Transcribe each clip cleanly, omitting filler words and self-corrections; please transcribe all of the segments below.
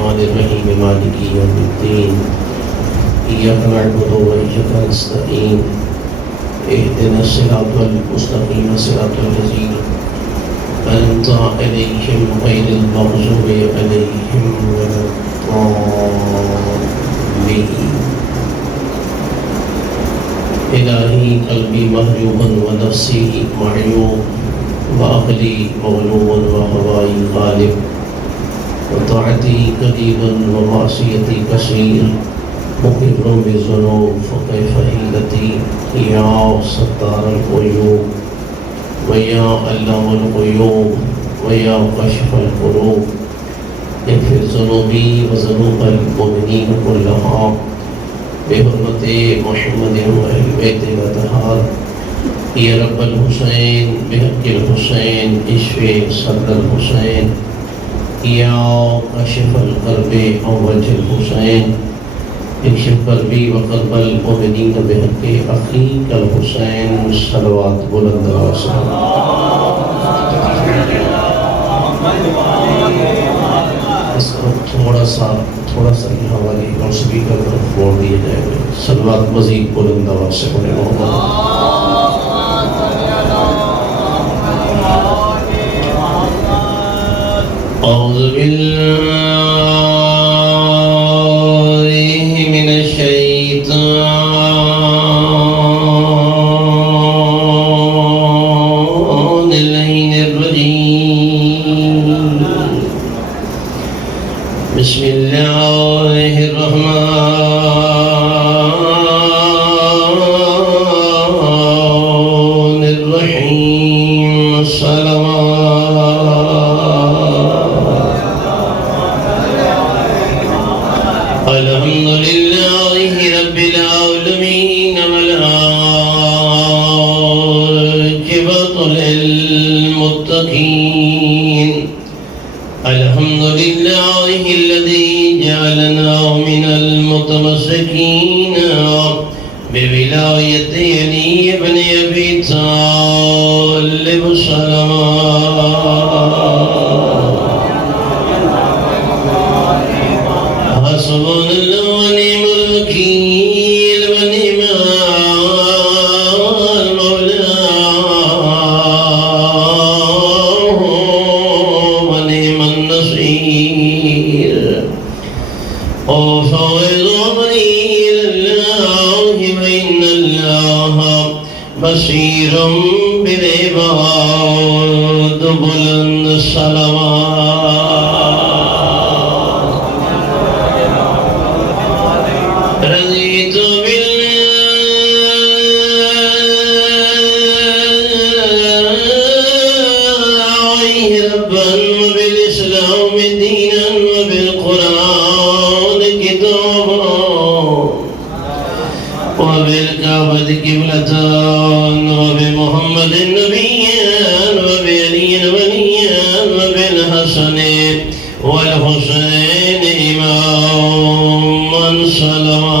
الرحمن الرحيم مالك يوم الدين إياك نعبد وإياك نستعين اهدنا الصراط المستقيم صراط الذين أنعمت عليهم غير المغضوب عليهم ولا الضالين. إلهي قلبي مهجوب ونفسي معيوب وعقلي مغلوب وهواي غالب وطاعتي قليل ومعصيتي كثير مقر بالذنوب فكيف حيلتي يا ستار العيوب ويا علام الغيوب ويا كاشف الكروب اغفر ذنوبي وذنوب المؤمنين كلها بحرمة محمد وأهل بيت الأطهار. يا رب الحسين بحق الحسين اشفي صدر الحسين. يا كاشف الكرب عن وجه الحسين اكشف قلبي وقلب المؤمنين بحق أخيك الحسين. صلوات بلند وسلام. اس کو تھوڑا سا یہاں والی اور سپیکر طرف موڑ دیے جائے گا. صلوات مزید بلند آواز سے پڑھیں محمد. اعوذ باللہ من الشیطان اللعین الرجیم. بسم اللہ الرحمن الرحیم. الحمد للہ رب العالمین والعاقبۃ للمتقین. الحمد للہ الذی جعلنا من المتمسکین بولایت علی بن ابی طالب السلام. حسبنا اللہ ونعم الوکیل ونعم المولا ونعم النصير. وفوض أمري إلى الله وإن الله بصير بالعباد. بلند الصلوات. رضيت بالله ربا وبالإسلام دينا وبالقرآن كتابا وبالكعبة قبلة وبمحمد نبيا وبعلي وليا وبالحسن والحسين إماما. صلوات.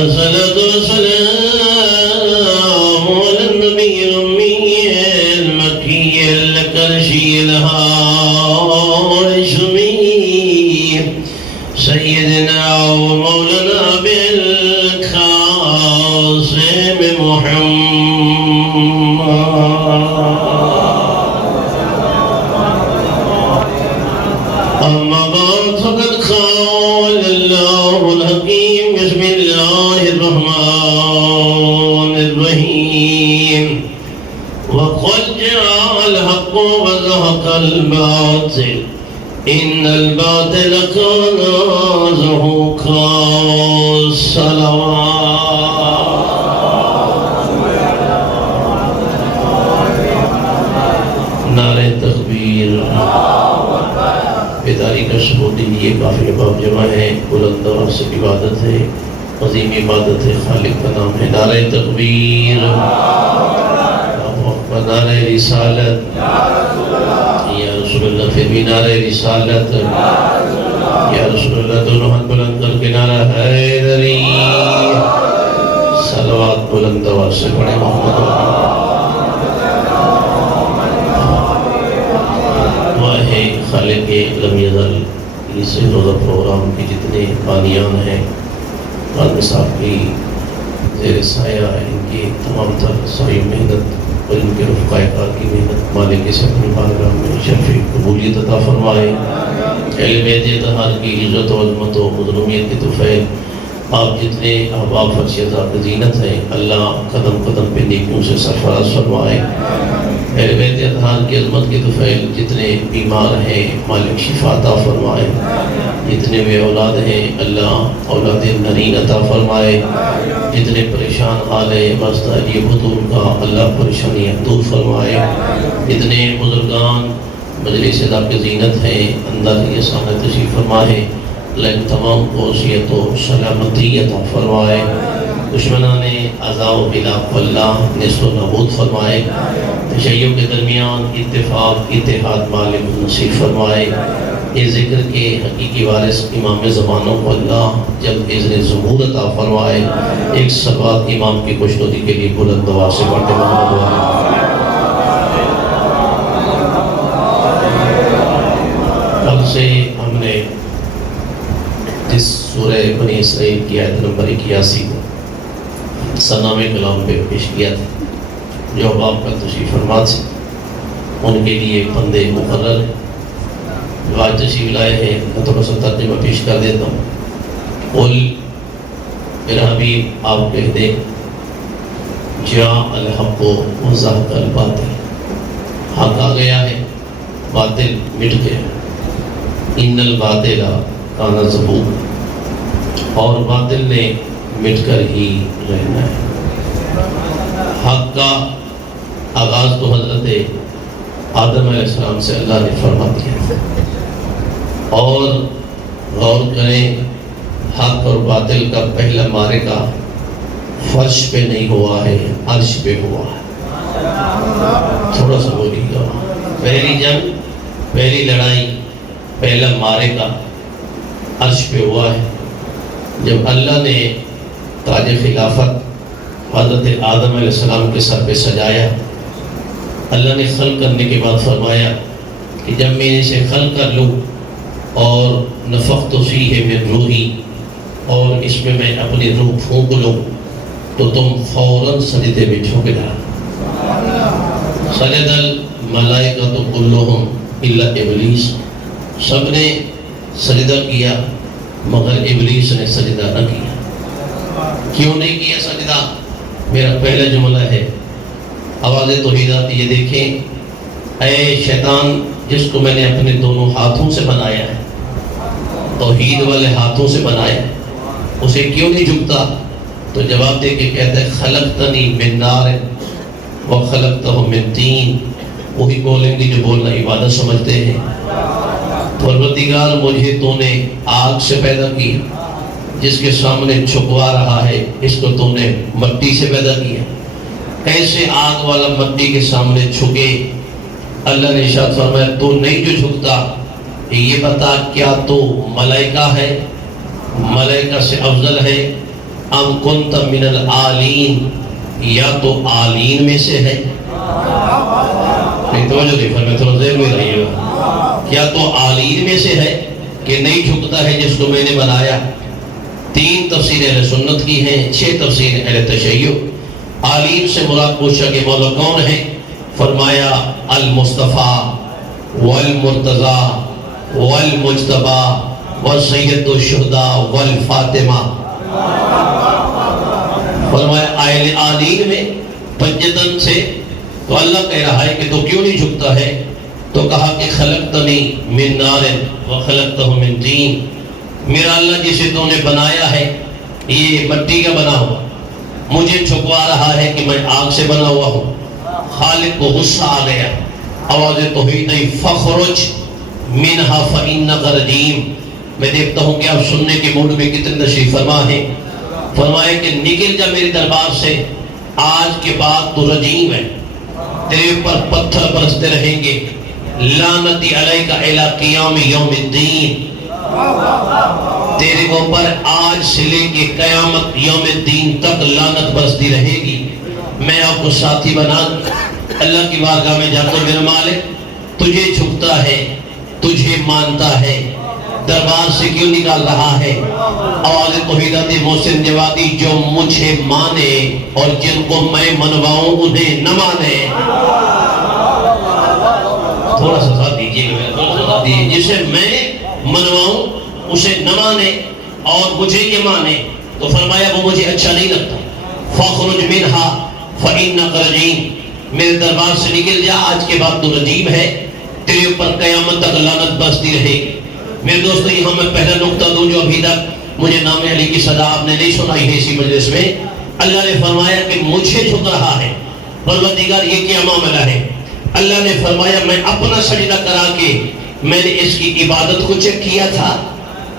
الصلاة والسلام على النبي الأمي المكي القرشي الهاشمي سيدنا ومولانا بالقاسم محمد. أما بعد فقد قال الله الحكيم. بسم الله الرحمن الرحيم. وقل جاء الحق وزهق الباطل إن الباطل كان زهوقا. صلوات. نعرہ تکبیر. بیداری کا ثبوت دیجیے. کافی احباب جمع ہے. بلند آواز سے عبادت ہے. عظیم عبادت ہے. خالق کا نام ہے. نعرہ تکبیر. نعرہ رسالت. یا رسول اللہ. پھر بھی نعرہ رسالت. یا رسول اللہ. دونوں ہاتھ بلند کر کے نعرہ حیدری. صلوات بلند آواز سے پڑھیں محمد. مالک لم یزل اس روزہ پروگرام کے جتنے بانیان ہیں، قاضی صاحب کی زیر سایہ ان کی تمام تر ساری محنت اور ان کے رفقائے کار کی محنت مالک سے اپنی بارگاہ میں شرف قبولیت عطا فرمائے۔ اہل بیت اطہار کی عزت و عظمت و مظلومیت کے طفیل آپ جتنے احباب فرش عذاب زینت ہیں، اللہ قدم قدم پہ نیکیوں سے سرفراز فرمائے۔ اہل بیت اطہار کی عظمت کے طفیل جتنے بیمار ہیں مالک شفا عطا فرمائے، جتنے بے اولاد ہیں اللہ اولاد نرین عطا فرمائے، جتنے پریشان حال ہیں یہ بطور کا اللہ پریشانیاں دور فرمائے، جتنے بزرگان مجلس عذاب زینت ہیں اندر یہ سامنے تشریف فرمائے، اللہ ان تمام کو صحت و سلامتی عطا فرمائے، دشمنان عذاب و بلاء اللہ نصر و نابود فرمائے، تشیع کے درمیان اتفاق اتحاد مالک نصیب فرمائے۔ یہ ذکر کے حقیقی وارث امام زمانوں کو اللہ جلد اذن ظہور عطا فرمائے۔ ایک صلوات امام کی خوشنودی کے لیے بلند آواز سے پڑھتے محمد۔ کل سے ہم نے اس سورہ بنی اسرائیل کی آیت نمبر 81 کو سنام کلام پہ پیش کیا تھا، جو احباب کا تشریف فرما سے ان کے لیے بندے مقرر ہیں۔ جو آج تشریف لائے ہیں میں تھوڑا سا ترجمہ پیش کر دیتا ہوں۔ قل میرا حبیب آپ کہہ دیں جاء الحق وزهق الباطل، حق آ گیا ہے باطل مٹ گیا، ان الباطل کان زہوقا، اور باطل نے مٹ کر ہی رہنا ہے۔ حق کا آغاز تو حضرت آدم علیہ السلام سے اللہ نے فرما دیا، اور غور کریں حق اور باطل کا پہلا معرکہ فرش پہ نہیں ہوا ہے، عرش پہ ہوا ہے۔ تھوڑا سا بولی گا، پہلی جنگ، پہلی لڑائی، پہلا معرکہ عرش پہ ہوا ہے۔ جب اللہ نے تاج خلافت حضرت آدم علیہ السلام کے سر پہ سجایا، اللہ نے خلق کرنے کے بعد فرمایا کہ جب میں اسے خلق کر لوں اور نفخت فیہ من روحی، اور اس میں میں اپنی روح پھونک لوں تو تم فوراً سجدے میں جھک جانا۔ سجد الملائکۃ کلھم الا ابلیس، سب نے سجدہ کیا مگر ابلیس نے سجدہ نہ کیا۔ کیوں نہیں کیا سجدہ؟ میرا پہلا جملہ ہے، آواز توحید آتی ہے، دیکھیں اے شیطان جس کو میں نے اپنے دونوں ہاتھوں سے بنایا ہے، توحید والے ہاتھوں سے بنایا، اسے کیوں نہیں جھکتا؟ تو جواب دے کے کہتا ہے خلقتنی من نار وخلقتہ من طین۔ وہی بولیں گے جو بولنا عبادت سمجھتے ہیں۔ پروردگار مجھے تو نے آگ سے پیدا کی، جس کے سامنے جھکوا رہا ہے اس کو تو نے مٹی سے پیدا کیا، کیسے آگ والا مٹی کے سامنے جھکے؟ اللہ نے ارشاد فرمایا تو نہیں جو جھکتا، یہ بتا کیا تو ملائکہ ہے، ملائکہ سے افضل ہے، ام کنت من العالین، یا تو عالین میں سے ہے؟ نہیں توجہ نہیں فرمایا، تھوڑا ذہن میں رہیے گا، کیا تو عالین میں سے ہے کہ نہیں جھکتا ہے جس کو میں نے بنایا؟ تین تفسیر اہل سنت کی ہیں، 6 تفسیر اہل تشیع۔ عالین سے مراد پوچھا کہ مولا کون ہے؟ فرمایا المصطفیٰ والمرتضیٰ والمجتبیٰ والسید الشہداء والفاطمہ۔ فرمایا عالین میں پنجتن سے، تو اللہ کہہ رہا ہے کہ تو کیوں نہیں جھکتا ہے؟ تو کہا کہ خلقتنی من نار وخلقتہ من طین، میرا اللہ جسے تو نے بنایا ہے یہ مٹی کا بنا ہوا، مجھے جھکوا رہا ہے کہ میں آگ سے بنا ہوا ہوں۔ خالق کو غصہ آ گیا، آواز توحید فخرج منہا فإنک رجیم۔ میں دیکھتا ہوں کہ آپ سننے کے موڈ میں کتنے تشریف فرما ہیں۔ فرمائے کہ نکل جا میرے دربار سے، آج کے بعد تو رجیم ہے، تیرے اوپر پتھر برستے رہیں گے، لعنتی علیک الی قیام یوم الدین، تیرے اوپر آج سے لے کے قیامت یوم الدین تک لعنت برستی رہے گی۔ میں آپ کو ساتھی بنا اللہ کی بارگاہ میں جاتا ہوں، میرا مالک تجھے جھکتا ہے تجھے مانتا ہے دربار سے کیوں نکال رہا ہے؟ آواز توحیداتی محسن جوادی جو مجھے مانے اور جن کو میں منواؤں انہیں نہ مانے. تھوڑا سا ساتھ دیجیے گا، جسے میں منواؤں اسے نہ مانے اور مجھے یہ مانے تو فرمایا وہ مجھے اچھا نہیں لگتا. فَخْرُجْ مِنْهَا فَإِنَّكَ رَجِيمٌ، میرے دربار سے نکل جا، آج کے بعد تو رجیم ہے، تیرے اوپر قیامت تک لعنت برستی رہے گی. میرے دوستو یہاں میں پہلا نقطہ دوں جو ابھی تک مجھے نام علی کی صدا آپ نے نہیں سنائی ہے اسی مجلس میں. اللہ نے فرمایا کہ مجھے جھک رہا ہے. پروردگار یہ کیا معاملہ ہے؟ اللہ نے فرمایا میں اپنا سجدہ کرا کے میں نے اس کی عبادت کو چیک کیا تھا،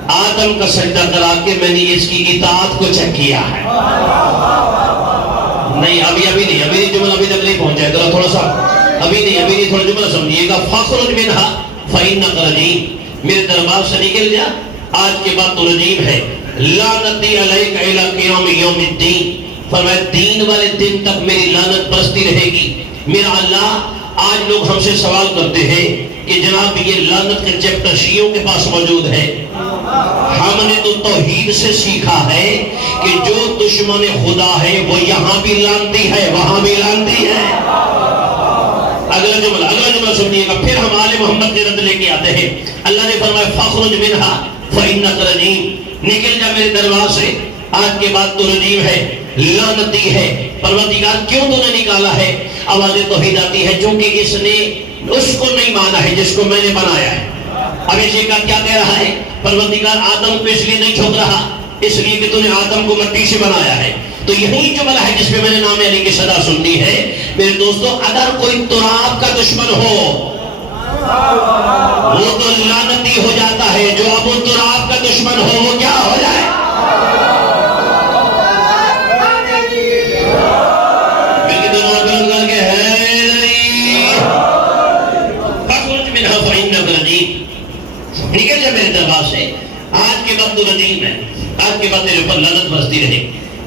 آدم کا سجدہ کرا کے میں نے اس کی اطاعت کو چیک کیا ہے. نہیں ابھی نہیں جملہ ابھی تک نہیں پہنچا ہے، تھوڑا سا ابھی نہیں تھوڑا جملہ سمجھیے گا. فَخْرُجْ مِنْهَا فَإِنَّكَ رَجِيمٌ، میرے دربار سے نکل جا، آج کے بعد تو رجیم ہے. لعنتی علیک الی قیام یوم الدین، فرمایا دین والے دن تک میری لعنت برستی رہے گی. میرا اللہ، آج لوگ ہم سے سوال کرتے ہیں کہ جناب یہ لعنت کے چیپٹر شیعوں کے پاس موجود ہے. ہم نے تو توحید سے سیکھا ہے کہ جو دشمن خدا ہے وہ یہاں بھی لعنتی ہے وہاں بھی لعنتی ہے. اگلا جملہ سنیے گا، پھر ہم آل محمد کے رد لے کے آتے ہیں. اللہ نے فرمایا فَخْرُجْ مِنْهَا فَإِنَّكَ رَجِيمٌ، نکل جا میرے دربار سے، آج کے بعد تو رجیم ہے، لعنتی ہے. پروردگار کیوں تو نے نکالا ہے؟ آواز توحید آتی ہے چونکہ اس نے اس کو نہیں مانا ہے جس کو میں نے بنایا ہے. اب اسی کا کیا کہہ رہا ہے؟ پروردگار آدم کو اس لیے نہیں جھک رہا، اس لیے کہ تو نے آدم کو مٹی سے بنایا ہے. تو یہی جملہ ہے جس پہ میں نے نام علی کی صدا سننی ہے. میرے دوستو اگر کوئی تراب کا دشمن ہو وہ تو لعنتی ہو جاتا ہے، جو ابو تراب کا دشمن ہو وہ کیا ہو جائے؟ نکل جا میرے دربار سے، آج کے بعد تو رجیم ہے، آج کے بعد میرے اوپر لعنت برستی رہے.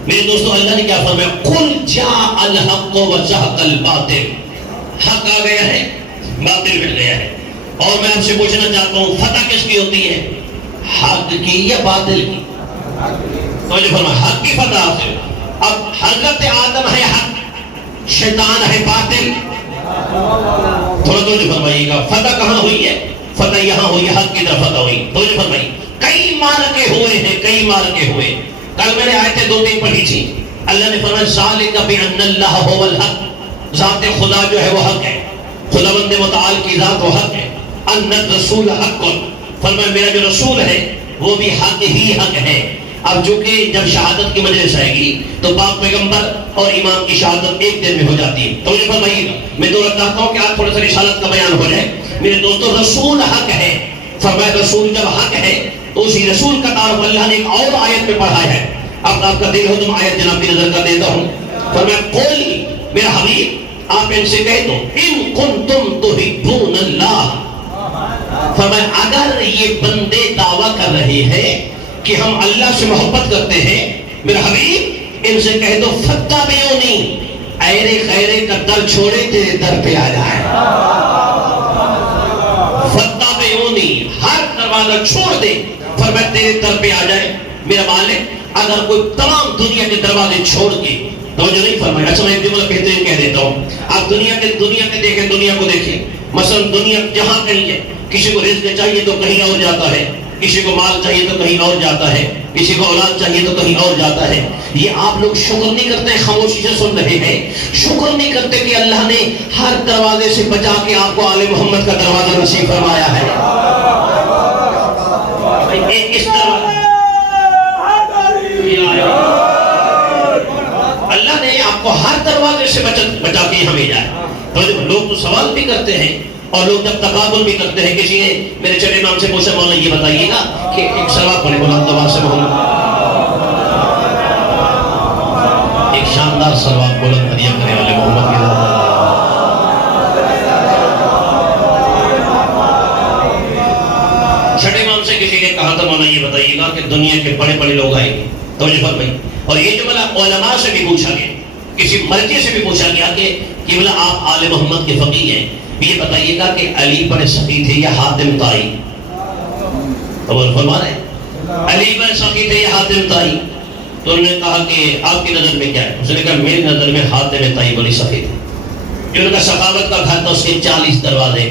میرے دوستو اللہ نے کیا فرمایا؟ قُلْ جَاءَ الْحَقُّ وَزَهَقَ الْبَاطِلُ، حق آ گیا ہے، باطل مٹ گیا ہے. اور میں آپ سے پوچھنا چاہتا ہوں فتح کس کی ہوتی ہے؟ حق کی یا باطل کی؟ تو جو فرمایا حق کی فتح حاصل. اب حضرت آدم ہے حق، شیطان ہے باطل. تھوڑا تو جو فرمائیے گا فتح کہاں ہوئی ہے؟ فتح یہاں ہوئی، حق کی طرف فتح ہوئی. تو جو فرمائی کئی مارکے ہوئے ہیں، کئی مارکے ہوئے. کل میں نے آیتیں 2-3 پڑھی تھی. اللہ نے فرمایا ذالک بان اللہ هو الحق، ذات خدا جو ہے وہ حق ہے، خداوند متعال کی ذات وہ حق ہے. ان الرسول حق، فرمایا میرا جو رسول ہے وہ بھی حق ہی حق ہے. اب جو کہ جب شہادت کی مجلس آئے گی تو پاک پیغمبر اور امام کی شہادت ایک دن میں ہو جاتی ہے. تو مجھے فرمائیے گا، میں دو چاہتا ہوں کہ آپ تھوڑا سا رسالت کا بیان ہو جائے. میرے دوستو رسول حق ہے، فرمایا رسول جب حق ہے تو اسی رسول کا تعارف اللہ نے ایک اور آیت میں پڑھا ہے. اب آپ کا دل ہو تو میں آیت جناب کی نظر کر دیتا ہوں. فرمایا قل، میرا حبیب آپ ان سے کہہ دو ان کنتم تحبون اللہ، فرمایا اگر یہ بندے دعویٰ کر رہے ہیں کہ ہم اللہ سے محبت کرتے ہیں، میرا حبیب ان سے کہہ دو فاتبعونی، ایرے خیرے کا در چھوڑے تیرے در پہ آ جائے. فاتبعونی، ہر دروازہ چھوڑ دے، فرمایا تیرے در پہ آ جائے. میرا مالک اگر کوئی تمام دنیا کے دروازے چھوڑ کے، توجہ نہیں فرمایا. اچھا میں ایک جملہ بہترین کہہ دیتا ہوں. آپ دنیا کے دیکھیں، دنیا کو دیکھیں. مثلا دنیا جہاں کہیں ہے، کسی کو رزق چاہیے تو کہیں اور جاتا ہے، کسی کو مال چاہیے تو کہیں اور جاتا ہے، کسی کو اولاد چاہیے تو کہیں اور جاتا ہے. یہ آپ لوگ شکر نہیں کرتے، خاموشی سے سن رہے ہیں. شکر نہیں کرتے کہ اللہ نے ہر دروازے سے بچا کے آپ کو آل محمد کا دروازہ نصیب فرمایا ہے. اس طرح اللہ نے آپ کو ہر دروازے سے بچا کے یہاں بھیجا ہے. تو لوگ تو سوال بھی کرتے ہیں اور لوگ جب تقابل بھی کرتے ہیں. کسی نے میرے چھوٹے امام سے پوچھا مولانا یہ بتائیے گا کہ ایک سوال پڑھے بلند آواز سے محمد ایک شاندار سوال بلند ہدیہ کرنے والے محمد کی ذات. چھٹے امام سے کسی نے کہا تھا مولانا یہ بتائیے گا کہ دنیا کے بڑے بڑے لوگ آئیں گے، توجہ فرمائیے. اور یہ جملہ علماء سے بھی پوچھا گیا، کسی مرجع سے بھی پوچھا گیا کہ بلا آپ آل محمد کے فقیہ ہیں، یہ بتائیے گا کہ علی بن سخی تھے یا حاتم طائی؟ فرما رہے ہیں علی بن سخی تھے یا حاتم طائی؟ تو انہوں نے کہا کہ آپ کی نظر میں کیا ہے؟ اس نے کہا میری نظر میں حاتم طائی بن سخی تھے. جو ان کا سخاوت کا گھر تھا اس کے 40 دروازے،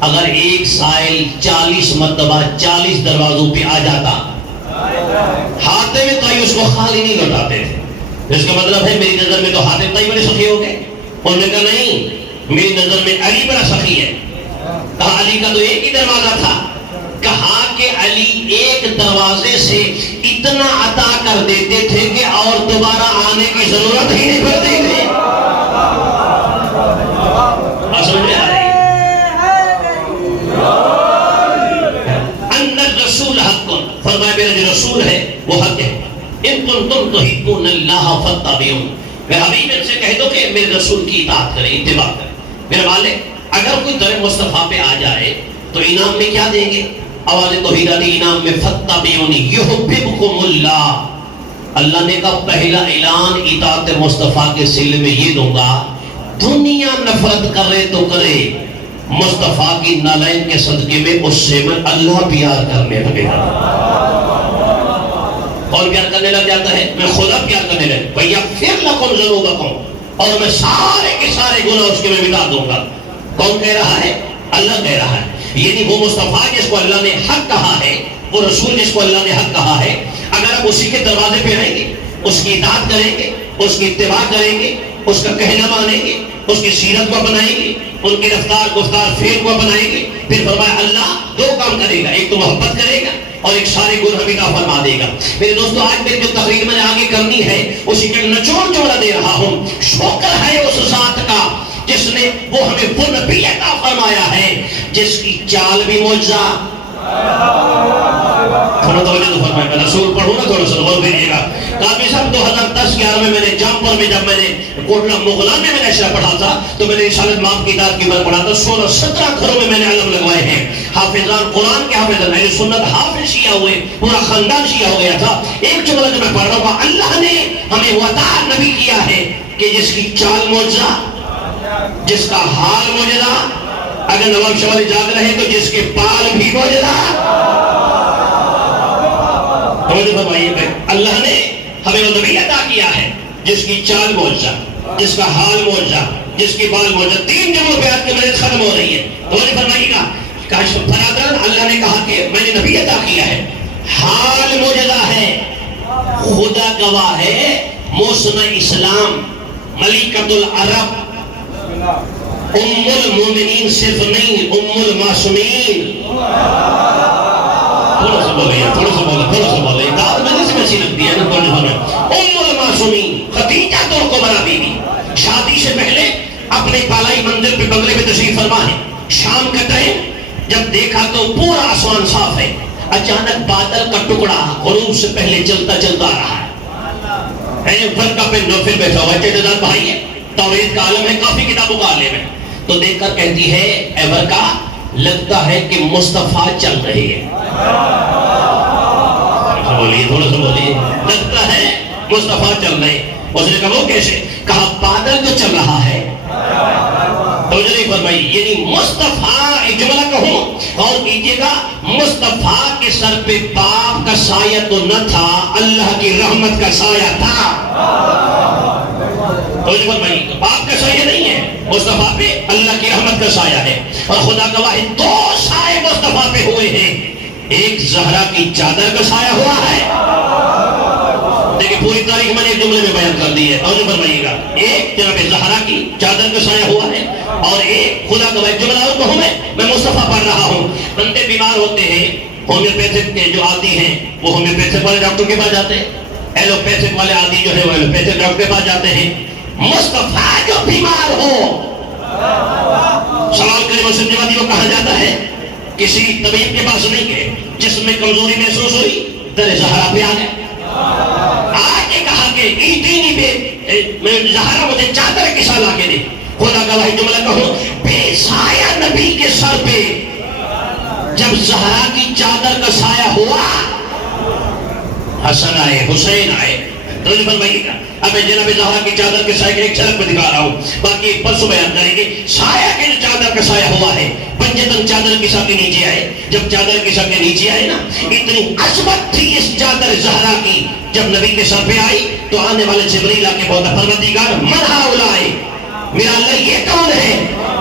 اگر ایک سائل 40 مرتبہ 40 دروازوں پہ آ جاتا، حاتم طائی اس کو خالی نہیں لوٹاتے تھے. اس کا مطلب ہے میری نظر میں تو حاتم طائی بن سخی ہو گئے. انہوں نے کہا نہیں، میری نظر میں علی بن سخی ہے. کہا علی کا تو ایک ہی دروازہ تھا. کہا کہ علی ایک دروازے سے اتنا عطا کر دیتے تھے کہ اور دوبارہ آنے کی ضرورت ہی نہیں پڑتی تھی. سمجھ میں آ رہی ان الرسول حق، فرمایا میرا جو رسول ہے وہ حق ہے. ان کنتم تحبون اللہ فاتبعون، میرے حبیب ان سے کہہ دو کہ میرے رسول کی اطاعت کریں، اتباع کریں. میرے مالک اگر کوئی در مصطفیٰ پہ آ جائے تو انعام میں کیا دیں گے؟ آواز توحید آتی انعام میں فاتبعونی یحببکم اللہ. اللہ نے کہا پہلا اعلان اطاعت مصطفیٰ کے سلسلے میں یہ دوں گا، دنیا نفرت کرے تو کرے، مصطفیٰ کی نالین کے صدقے میں اس سے میں اللہ پیار کرنے لگے گا. کون پیار کرنے لگ جاتا ہے؟ میں خدا پیار کرنے لگے. وَيَغْفِرْ لَكُمْ ذُنُوبَكُمْ، اور میں سارے کے سارے گناہ اس کے میں مٹا دوں گا. کون کہہ رہا ہے؟ اللہ کہہ رہا ہے. یعنی وہ مصطفیٰ جس کو اللہ نے حق کہا ہے، وہ رسول جس کو اللہ نے حق کہا ہے، اگر آپ اسی کے دروازے پہ آئیں گے، اس کی اطاعت کریں گے، اس کی اتباع کریں گے، اس کا کہنا مانیں گے، اس کی سیرت کو اپنائیں گے، ان کی رفتار گفتار فعل کو اپنائیں گے، پھر فرمایا اللہ دو کام کرے گا، ایک تو محبت کرے گا اور ایک سارے گناہ بھی عطا فرما دے گا. میرے دوستو آج میری جو تقریر میں نے آگے کرنی ہے اسی کا نچوڑ جوڑا دے رہا ہوں. شکر ہے اس ذات کا جس نے وہ ہمیں وہ نبی عطا فرمایا ہے جس کی چال بھی معجزہ. تھوڑا توجہ تو فرمائے گا، رسول پڑھو نا تھوڑا سا غور دیجیے گا. کافی صاحب 2010-11 میں نے جامپور میں جب میں نے کوٹلا مغلان میں نے اشرا پڑھا تھا تو میں نے رسالت ماپ کی داد کی بار پڑھا تھا. 16-17 گھروں میں نے علم لگوائے ہیں. حافظان قرآن کے حافظان اہل سنت حافظ شیعہ ہوئے، پورا خاندان شیعہ ہو گیا تھا. ایک جملہ جو میں پڑھ رہا ہوں، اللہ نے ہمیں وہ عطا نبی کیا ہے کہ جس کی چال معجزہ، جس کا حال معجزہ، اگر نواب شوالی جاگ رہے تو جس کے پال بھی معجزہ. اللہ نے ہمیں وہ نبی عطا کیا ہے جس کی چال معجزہ، جس کا حال معجزہ، جس کی بال معجزہ. 3 جملوں پہ آج کے مجلس ختم ہو رہی ہے. توجہ فرمائیے گا. برادران اللہ نے کہا کہ میں نے نبی عطا کیا ہے، حال معجزہ ہے. خدا گواہ ہے محسن اسلام ملکۃ العرب ام المومنین صرف نہیں، ام المعصومین. تھوڑا سا بولے، تھوڑا سا بولے، تھوڑا سا بولے. داد میں سے ایسی لگتی ہے نا. ام المعصومین خدیجہ تو کبریٰ بیوی شادی سے پہلے اپنے پالائی منزل پہ بنگلے پہ تشریف فرما ہے. شام کا ٹائم جب دیکھا تو پورا آسمان صاف ہے. اچانک بادل کا ٹکڑا غروب سے پہلے چلتا چلتا آ رہا ہے. فرقہ پہ نوفل بیٹھا ہوا ہے، جداد بھائی ہے، توحید کا عالم ہے، کافی کتابوں کا عالم ہے. تو دیکھ کر کہتی ہے اے ورقہ، لگتا ہے کہ مصطفیٰ چل رہی ہے. بولیے، تھوڑا سا بولیے. لگتا ہے مصطفیٰ چل رہے. اس نے کہا وہ کیسے؟ کہا بادل تو چل رہا ہے. توجہ نہیں فرمائی. یعنی مصطفیٰ، ایک جملہ کہوں اور کیجئے گا، مصطفیٰ کے سر پہ باپ کا سایہ تو نہ تھا، اللہ کی رحمت کا سایہ تھا. توجہ فرمائی. باپ کا سایہ نہیں ہے مصطفیٰ پہ، اللہ کی رحمت کا سایہ ہے. اور خدا گواہ 2 سائے مصطفیٰ پہ ہوئے ہیں. ایک زہرا کی چادر کا سایہ ہوا ہے. دیکھیں پوری تاریخ میں نے ایک جملے میں بیان کر دی ہے. توجہ فرمائیے گا. ایک جناب زہرا کی چادر کا سایہ ہوا ہے اور ایک خدا گواہ جملہ اور کہوں میں مصطفیٰ پڑھ رہا ہوں. بندے بیمار ہوتے ہیں، ہومیوپیتھک کے جو عادی ہیں وہ ہومیوپیتھک والے ڈاکٹر کے پاس جاتے ہیں، ایلوپیتھک والے عادی جو ہے وہ ایلوپیتھک ڈاکٹر کے پاس جاتے ہیں. مصطفیٰ جو بیمار ہو، سوال کرے مسلم جماعتی کو کہا جاتا ہے کسی طبیب کے پاس نہیں گئے، جس میں کمزوری محسوس ہوئی در زہرا پہ آ گئے. آج یہ کہا کہ ایتینی پہ زہرا مجھے چادر کے ساتھ لا کے دے. خدا گواہ جملہ کہوں، بے سایہ نبی کے سر پہ جب زہرا کی چادر کا سایہ ہوا، حسن آئے، حسین آئے، تو فرمائیے گا اب میں جناب زہرا کی چادر کے سائے کے ایک جھلک میں دکھا رہا ہوں، باقی پرسوں بیان کریں گے۔ سایہ کے جو چادر کا سایہ ہوا ہے، پنجتن چادر کی سب کے نیچے آئے، جب چادر کی سب کے نیچے آئے نا، اتنی عظمت تھی اس چادر زہرا کی، جب نبی کے سر پہ آئی تو آنے والے جبریل آ کے بہت پروردگار من ہؤلاء، میرا اللہ یہ کون ہے؟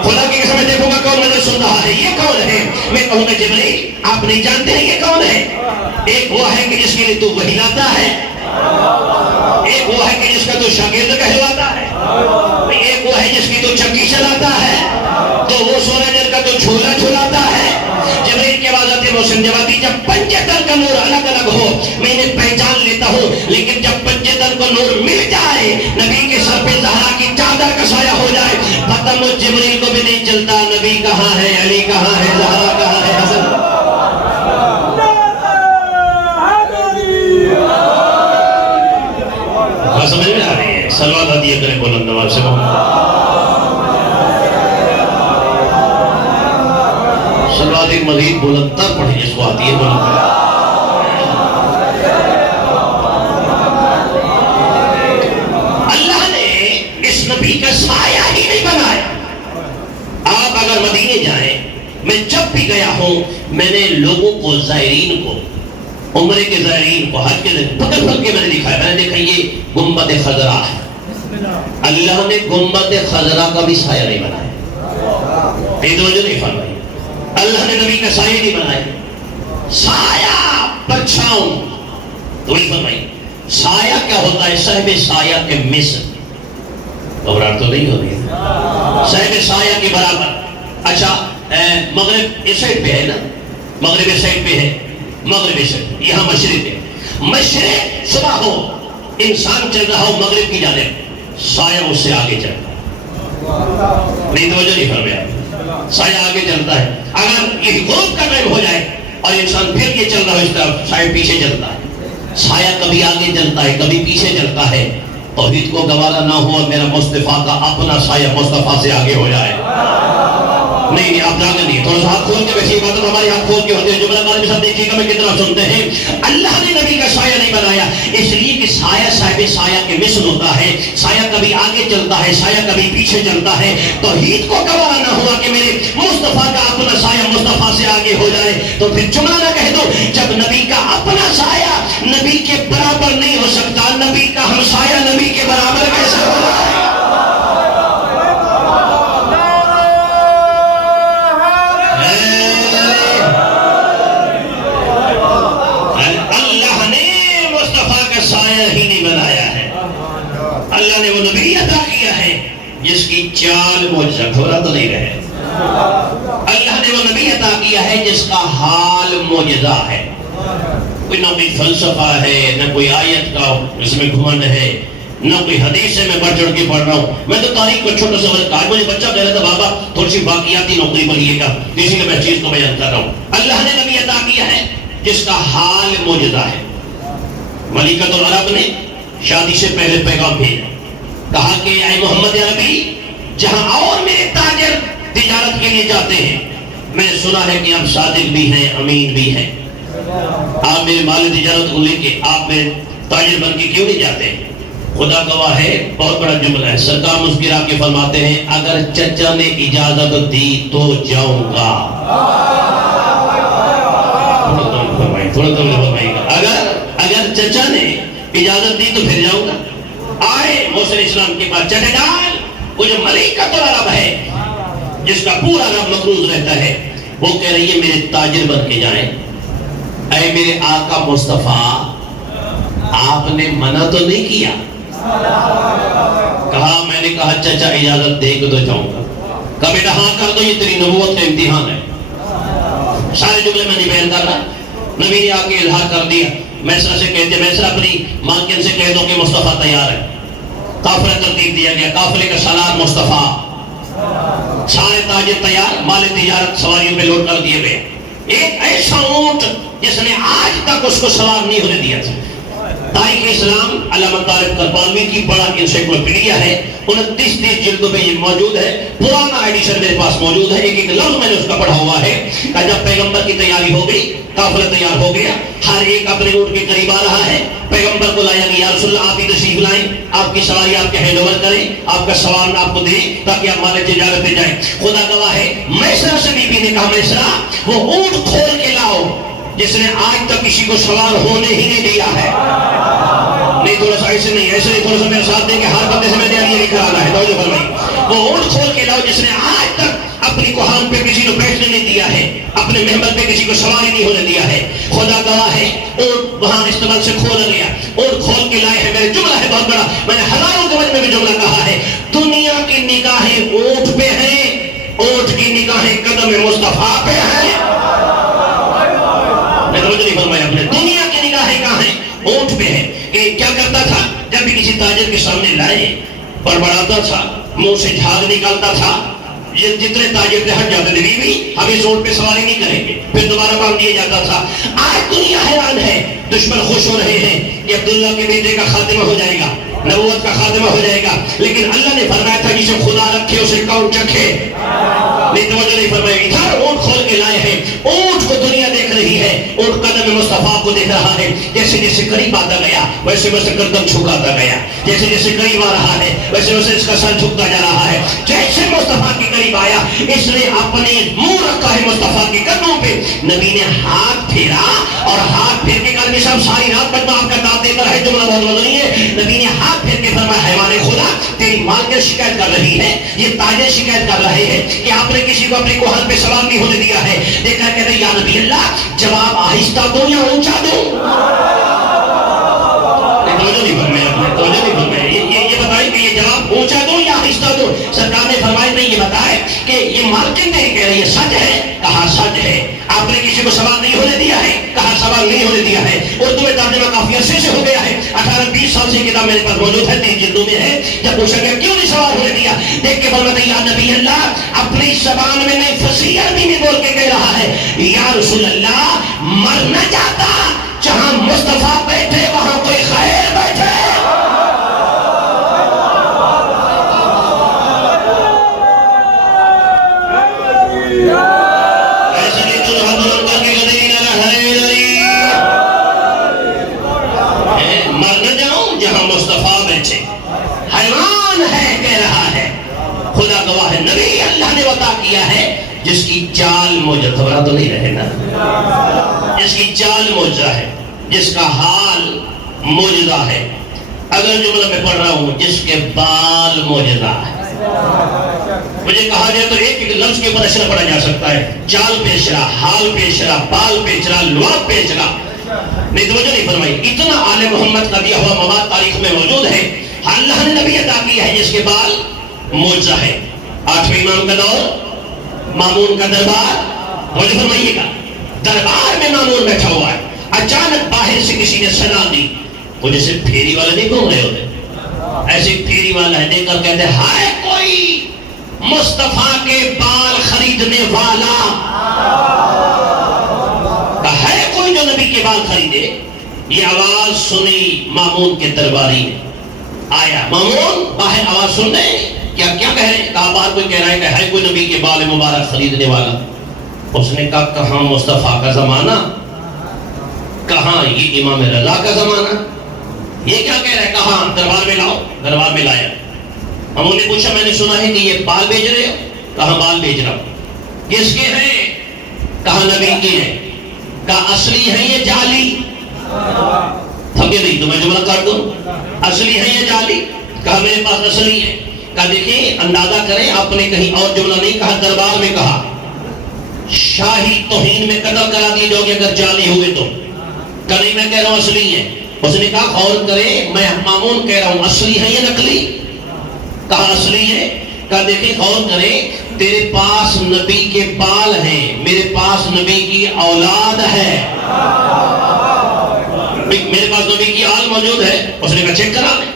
خدا کی قسم میں دیکھوں گا کون مجھے سن رہا ہے، یہ کون ہے؟ میں کہوں گا جبریل آپ نہیں جانتے ہیں یہ کون ہے؟ ایک وہ ہے کہ جس کے لیے تو وحی لاتا ہے، ایک وہ ہے کہ جس کا تو شاگرد کہلاتا ہے، ایک وہ ہے جس کی تو چکی چلاتا ہے، تو وہ سونے جن کا تو جھولا جھولاتا ہے۔ جبریل کی آواز آتی ہے، محسن جواب دی، جب پنجتن کا نور الگ الگ ہو میں انہیں پہچان لیتا ہوں، لیکن جب پنجتن کو نور مل جائے، نبی کے سر پہ زہرا کی چادر کا سایہ ہو جائے، ختم جبریل کو بھی نہیں چلتا نبی کہاں ہے، علی کہاں ہے، زہرا کہاں ہے، حسن۔ سمجھ میں آ رہی ہے؟ صلوات عطیہ کریں بلند آواز سے۔ صلوات ایک مزید بلند تر پڑھیں جس کو آتی ہے بلند۔ اللہ نے اس نبی کا سایہ ہی نہیں بنایا۔ آپ اگر مدینے جائیں، میں جب بھی گیا ہوں، میں نے لوگوں کو، زائرین کو، عمرے کے زائرین کو، حج کے زائرین پکڑ پکڑ کے میں نے دکھایا، میں نے دیکھا یہ گنبد خضرا ہے۔ اللہ نے گنبد خضرا کا بھی سایہ نہیں بنایا، یہ توجہ نہیں فرمائی۔ اللہ نے نبی کا سایہ نہیں بنایا، سایہ پرچھاؤں تو نہیں فرمائی۔ سایہ کیا ہوتا ہے؟ صاحب سایہ کے مثل، گھبراہٹ تو نہیں ہو رہی ہے؟ صاحب سایہ کے برابر۔ اچھا مغرب اس سائڈ پہ ہے نا، مغرب اس سائڈ پہ ہے، مغرب اس سائڈ، یہاں مشرق ہے، مشرق صبح ہو، انسان چل رہا ہو مغرب کی جانب، سایہ اس سے آگے چلتا ہے، نہیں توجہ نہیں فرمایا، سایہ آگے چلتا ہے۔ اگر یہ غروب کا ٹائم ہو جائے اور انسان پھر یہ چل رہا ہو اس طرف، سایہ پیچھے چلتا ہے۔ سایہ کبھی آگے چلتا ہے، کبھی پیچھے چلتا ہے۔ توحید کو گوارا نہ ہو اور میرا مصطفیٰ کا اپنا سایہ مصطفیٰ سے آگے ہو جائے۔ نہیں آپ جاگے نہیں، تھوڑا سا ہاتھ کھول کے، ویسی بات ہماری ہاتھ کھول کے ہوتے ہیں، جملہ قرآن کے ساتھ دیکھیے گا میں کتنا سنتے ہیں۔ اللہ نے نبی کا سایہ نہیں بنایا، اس لیے کہ سایہ صاحب سایہ کے مثل ہوتا ہے، سایہ کبھی آگے چلتا ہے، سایہ کبھی پیچھے چلتا ہے۔ توحید کو گوارا نہ ہوا کہ میرے مصطفیٰ کا اپنا سایہ مصطفیٰ سے آگے ہو جائے، تو پھر جملہ نہ کہہ دو، جب نبی کا اپنا سایہ نبی کے برابر نہیں ہو سکتا، نبی کا ہمسایہ نبی کے برابر کیسے ہو جائے؟ اللہ نے وہ نبی عطا کیا ہے جس کی چال معجزہ، گھبرا تو نہیں رہے۔ اللہ نے وہ نبی عطا کیا ہے جس کا حال معجزہ ہے، کوئی نہ کوئی فلسفہ ہے، نہ کوئی آیت کا اس میں گھمنڈ ہے، نہ کوئی حدیث سے میں بڑھ چڑھ کے پڑھ رہا ہوں۔ میں تو تاریخ کو چھوٹا سا کہا، مجھے بچہ کہہ رہا تھا بابا تھوڑی سی باقیاتی نوکری بنیے گا، اسی لیے میں چیز کو بیان کر رہا ہوں۔ اللہ نے نبی عطا کیا ہے جس کا حال معجزہ ہے۔ ملکۃ العرب نے شادی سے پہلے پیغام بھیجا، کہا کہ اے محمد عربی، جہاں اور میرے تاجر تجارت کے لیے جاتے ہیں، میں نے سنا ہے کہ آپ صادق بھی ہیں، امین بھی ہیں، آپ میرے مال تجارت کو لے کے آپ میرے تاجر بن کے کیوں نہیں جاتے ہیں؟ خدا گواہ ہے، بہت بڑا جملہ ہے، سرکار مسکرا کے فرماتے ہیں اگر چچا نے اجازت دی تو جاؤں گا۔ تھوڑا فرمائیے گا، اگر چچا نے اجازت دی تو پھر جاؤں گا۔ آئے موسیٰ علیہ السلام کے پاس، چٹے ڈال، وہ جو ملکۃ العرب ہے جس کا پورا رب مقروض رہتا ہے، وہ کہہ رہی ہے میرے تاجر بن کے جائیں۔ اے میرے آقا مصطفیٰ، آپ نے منع تو نہیں کیا؟ کہا میں نے کہا چچا اجازت دے کے تو جاؤں گا۔ کہا بیٹا ہاں کر دو، یہ تیری نبوت کا امتحان ہے۔ سارے جملے میں نہیں بیان کر رہا، نبی نے آ کے اظہار کر دیا۔ میسرہ سے کہتے ہیں، میسرہ اپنی مالکن سے کہہ دو کہ مصطفیٰ تیار ہے۔ قافلہ ترتیب دیا گیا، قافلے کا سالار مصطفیٰ، سارے تاجر تیار، مال تجارت سواریوں پہ لوڈ کر دیے گئے۔ ایک ایسا اونٹ جس نے آج تک اس کو سوار نہیں ہونے دیا تھا، تاریخ اسلام علامہ طارق قربانوی کی بڑا انسائکلوپیڈیا ہے، 29 جلدوں میں یہ موجود ہے، پرانا ایڈیشن میرے پاس موجود ہے، ایک ایک لفظ میں نے اس کا پڑھا ہوا ہے کہ جب پیغمبر کی تیاری ہو گئی، قافلہ تیار ہو گیا، ہر ایک اپنے اونٹ کے قریب آ رہا ہے، پیغمبر کو لایا گیا، یا رسول اللہ آپ ہی تشریف لائیں، آپ کی سواری آپ کے ہینڈ اوور کریں، آپ کا سوار آپ کو دیں تاکہ آپ مال تجارت پہ جائیں۔ خدا گواہ ہے، میسرہ سے بی بی نے کہا میسرہ وہ اونٹ کھول کے لاؤ جس نے آج تک کسی کو سوار ہونے ہی نہیں دیا ہے۔ نہیں تھوڑا سا ایسے نہیں تھوڑا سا میرے ساتھ دیں کہ ہر بندے سے میں نے یہ لکھ رہا ہے، توجہ فرمائیں، وہ اونٹ کھول کے لاؤ جس نے آج تک اپنی کوہان پہ کسی کو بیٹھنے نہیں دیا ہے، اپنے محمل پہ کسی کو سواری نہیں ہونے دیا ہے۔ خدا گواہ ہے، اونٹ وہاں استعمال سے کھولا گیا، اونٹ کھول کے لائے ہیں، میرے جملہ ہے بہت بڑا، میں نے ہزاروں کے وجہ میں بھی جملہ کہا ہے، دنیا کی نگاہیں اونٹ پہ ہیں، اونٹ کی نگاہیں قدم مصطفیٰ پہ ہیں۔ میں توجہ نہیں فرمایا آپ نے، دنیا کی نگاہیں کہاں ہیں؟ اونٹ پہ ہیں۔ کہ کیا کرتا تھا؟ جب بھی کسی تاجر کے سامنے لائے، بڑبڑاتا تھا، منہ سے جھاگ نکالتا تھا، یہ جتنے تاجر تھے ہٹ جاتے تھے، بیوی ہم اس اونٹ پہ سواری نہیں کریں گے، پھر دوبارہ کام دیا جاتا تھا۔ آج دنیا حیران ہے، دشمن خوش ہو رہے ہیں کہ عبداللہ کے بیٹے کا خاتمہ ہو جائے گا، نبوت کا خاتمہ ہو جائے گا، لیکن اللہ نے فرمایا تھا جسے خدا رکھے اسے کون چکھے۔ نہیں توجہ نہیں فرمایا، ادھر اونٹ کھول کے لائے ہیں، اونٹ کو دنیا دیکھ رہی ہے، اونٹ قدم مصطفیٰ کو دیکھ رہا ہے، جیسے جیسے قریب آتا گیا ویسے ویسے گردن جھکاتا گیا، جیسے جیسے قریب آ رہا ہے ویسے ویسے اس کا سر جھکتا جا رہا ہے، جیسے مصطفیٰ کے قریب آیا اس نے اپنے منہ رکھا ہے مصطفیٰ کے قدموں پہ، نبی نے ہاتھ پھیرا اور ہاتھ پھیر کے کلمہ صاحب ساری رات بچہ آپ کا دانت دیتا ہے، جملہ بہت وزنی ہے، نبی نے ہاتھ پھیر کے فرمایا حیوان خدا تیری مالکہ شکایت کر رہی ہے، یہ تاجر شکایت کر رہے ہیں کہ آپ نے کسی کو اپنی کوہان پہ سوار نہیں ہونے دیا ہے۔ دیکھ کر کہتے ہیں یا نبی اللہ جواب آہستہ دوں یا اونچا دوں؟ توجہ نہیں فرمایا آپ نے، توجہ نہیں فرمایا، یہ بتائیں کہ یہ جواب اونچا دوں یا آہستہ دوں؟ سرکار نے فرمایا نہیں، یہ بتائے کہ یہ مالکن نہیں کہہ رہی ہے سچ ہے؟ کہا سچ ہے۔ آپ نے کسی کو سوال نہیں ہونے دیا ہے؟ کہا سوال نہیں ہونے دیا ہے۔ اردو میں ترجمہ کافی عرصے سے ہو گیا ہے، 18-20 سال سے کتاب میرے پاس موجود ہے، 3 جلدوں میں ہے۔ جب پوچھا گیا کیوں نہیں سوال ہونے دیا، دیکھ کے فرمایا یا نبی اللہ اپنی زبان میں نہیں فصیح عربی میں بول کے کہہ رہا ہے یا رسول اللہ مر نہ جاتا، جہاں مصطفیٰ بیٹھے وہاں کوئی خیر بیٹھے۔ نبی اللہ نے عطا کیا ہے جس کی چال موجزہ، خبرہ تو نہیں رہے نا، جس کی چال موجزہ ہے، جس کا حال موجزہ ہے، اگر جملہ میں پڑھ رہا ہوں جس کے بال موجزہ ہے۔ مجھے کہا جائے تو ایک ایک لفظ کے اوپر اشرا پڑھا جا سکتا ہے، چال پیشرا، حال پیشرا، بال پیشرا، لعاب پیشرا۔ نہیں توجہ نہیں فرمائی، اتنا آل محمد کا دیا ہوا مواد تاریخ میں موجود ہے، اللہ نے نبی عطا کیا ہے جس کے بال موجزہ ہے۔ 8ویں امام کا دور، مامون کا دربار، مجھے فرمائیے گا دربار میں مامون بیٹھا ہوا ہے، اچانک باہر سے کسی نے صدا دی، وہ جیسے پھیری والے نہیں گھوم رہے ہوتے، ایسے پھیری والا ہے، دیکھ کر کہتے ہائے کوئی مصطفیٰ کے بال خریدنے والا، ہے کوئی جو نبی کے بال خریدے۔ یہ آواز سنی مامون کے درباری نے، آیا مامون باہر آواز سننے، کیا کہہ رہے ہیں؟ کہا باہر کوئی کہہ رہا ہے کہ ہے کوئی نبی کے بال مبارک خریدنے والا۔ اس نے کہا کہاں مصطفیٰ کا زمانہ، کہاں یہ امام رضا کا زمانہ، یہ کیا کہہ رہا ہے؟ کہاں؟ دربار میں لاؤ۔ دربار میں لایا، ہم نے پوچھا میں نے سنا ہے کہ یہ بال بیچ رہے ہو؟ کہاں بال بیچ رہا ہوں۔ کس کے ہیں؟ کہاں نبی کے ہیں۔ کہا اصلی ہیں یہ جعلی؟ تھکے نہیں تو میں جملہ کاٹ دوں، اصلی ہیں یہ جعلی؟ کہا میرے پاس اصلی ہے۔ کہا دیکھیں اندازہ کریں آپ نے کہیں اور جملہ نہیں کہا، دربار میں کہا، شاہی توہین میں قتل کرا دیے جاؤ گے اگر جعلی ہوئے تو۔ کہا نہیں میں کہہ رہا ہوں اصلی ہے۔ اس نے کہا غور کریں میں مامون کہہ رہا ہوں اصلی ہے یا نقلی؟ کہا اصلی ہے۔ کہا دیکھیں غور کریں تیرے پاس نبی کے بال ہیں، میرے پاس نبی کی اولاد ہے، میرے پاس نبی کی آل موجود ہے۔ اس نے کہا چیک کرا لیں،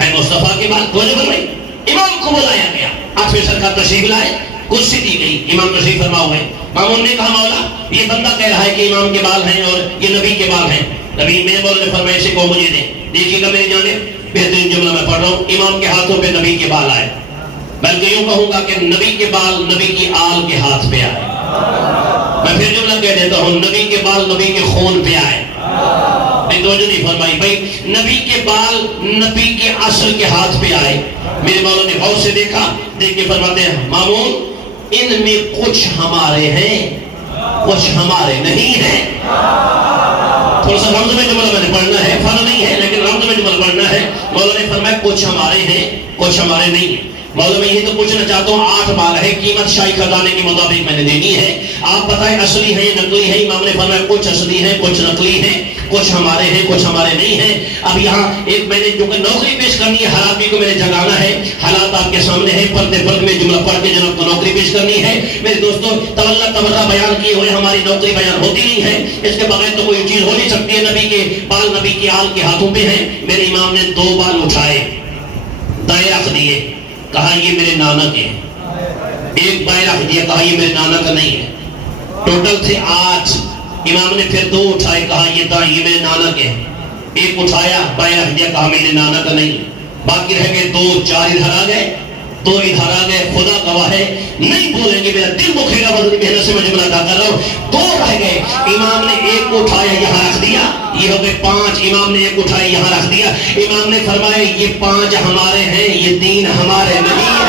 ہے مصطفیٰ کے بال۔ توجہ فرمائی، امام کو بلایا گیا، آٹھویں سرکار تشریف لائے، کرسی دی گئی، امام تشریف فرما ہوئے۔ مامون نے کہا مولا یہ بندہ کہہ رہا ہے کہ امام کے بال ہیں اور یہ نبی کے بال ہیں۔ نبی میرے مولا نے فرمایا اسے کو مجھے دیں۔ دیکھیے گا میری جانب، بہترین جملہ میں پڑھ رہا ہوں، امام کے ہاتھوں پہ نبی کے بال آئے، بلکہ یوں کہوں گا کہ نبی کے بال نبی کی آل کے ہاتھ پہ آئے۔ میں پھر جملہ کہہ دیتا ہوں، نبی کے بال نبی کے خون پہ آئے۔ نہیں توجہ نہیں فرمائی بھائی، نبی کے بال نبی کے اصل کے ہاتھ پہ آئے۔ میرے مولا نے غور سے دیکھا، دیکھ کے فرماتے ہیں مامون ان میں کچھ ہمارے ہیں کچھ ہمارے نہیں ہیں۔ تھوڑا سا رمز میں جملہ میں نے پڑھنا ہے، فرق نہیں ہے لیکن رمز میں جملہ پڑھنا ہے۔ مولا نے فرمایا کچھ ہمارے ہیں کچھ ہمارے نہیں ہیں۔ مولا میں یہ تو پوچھنا چاہتا ہوں، 8 بال ہے، قیمت شاہی خزانے کے مطابق میں نے دینی ہے، آپ بتائیں اصلی ہے یا نقلی ہے؟ امام نے فرمایا کچھ اصلی ہے کچھ نقلی ہے، کچھ ہمارے ہیں کچھ ہمارے نہیں ہیں۔ اب یہاں ایک میں نے جو کہ نوکری پیش کرنی ہے، حالات کو میں نے جگانا ہے، حالات آپ کے سامنے ہیں، پردے پرد میں جملہ پڑھ کے جناب کو نوکری پیش کرنی ہے۔ میرے دوستوں تولہ تبرہ بیان کیے ہوئے ہماری نوکری بیان ہوتی نہیں ہے، اس کے بغیر تو کوئی چیز ہو نہیں سکتی ہے۔ نبی کے بال نبی کی آل کے ہاتھوں پہ ہیں۔ میرے امام نے 2 بال اٹھائے، دائیں رکھ دیے، کہا یہ میرے نانا کے ہیں، ایک بائیں رکھ دیا، کہا یہ میرے نانا کا نہیں ہے، ٹوٹل تھے 8۔ امام نے پھر 2 اٹھائے، کہا یہ دائیں یہ میرے نانا کے ہیں، ایک اٹھایا بائیں رکھ دیا، کہا میرے نانا کا نہیں ہے، باقی رہ گئے 2، 4 ادھر آ گئے 2 ادھر آ گئے۔ خدا گواہ ہے نہیں بولیں گے، میرا دل دکھے گا، وزنی محنت سے میں جملہ ادا کر رہا ہوں۔ 2 رہ گئے، امام نے ایک کو اٹھایا یہاں رکھ دیا، یہ ہو گئے 5۔ امام نے ایک اٹھایا یہاں رکھ دیا، امام نے فرمایا یہ 5 ہمارے ہیں، یہ 3 ہمارے نہیں ہیں۔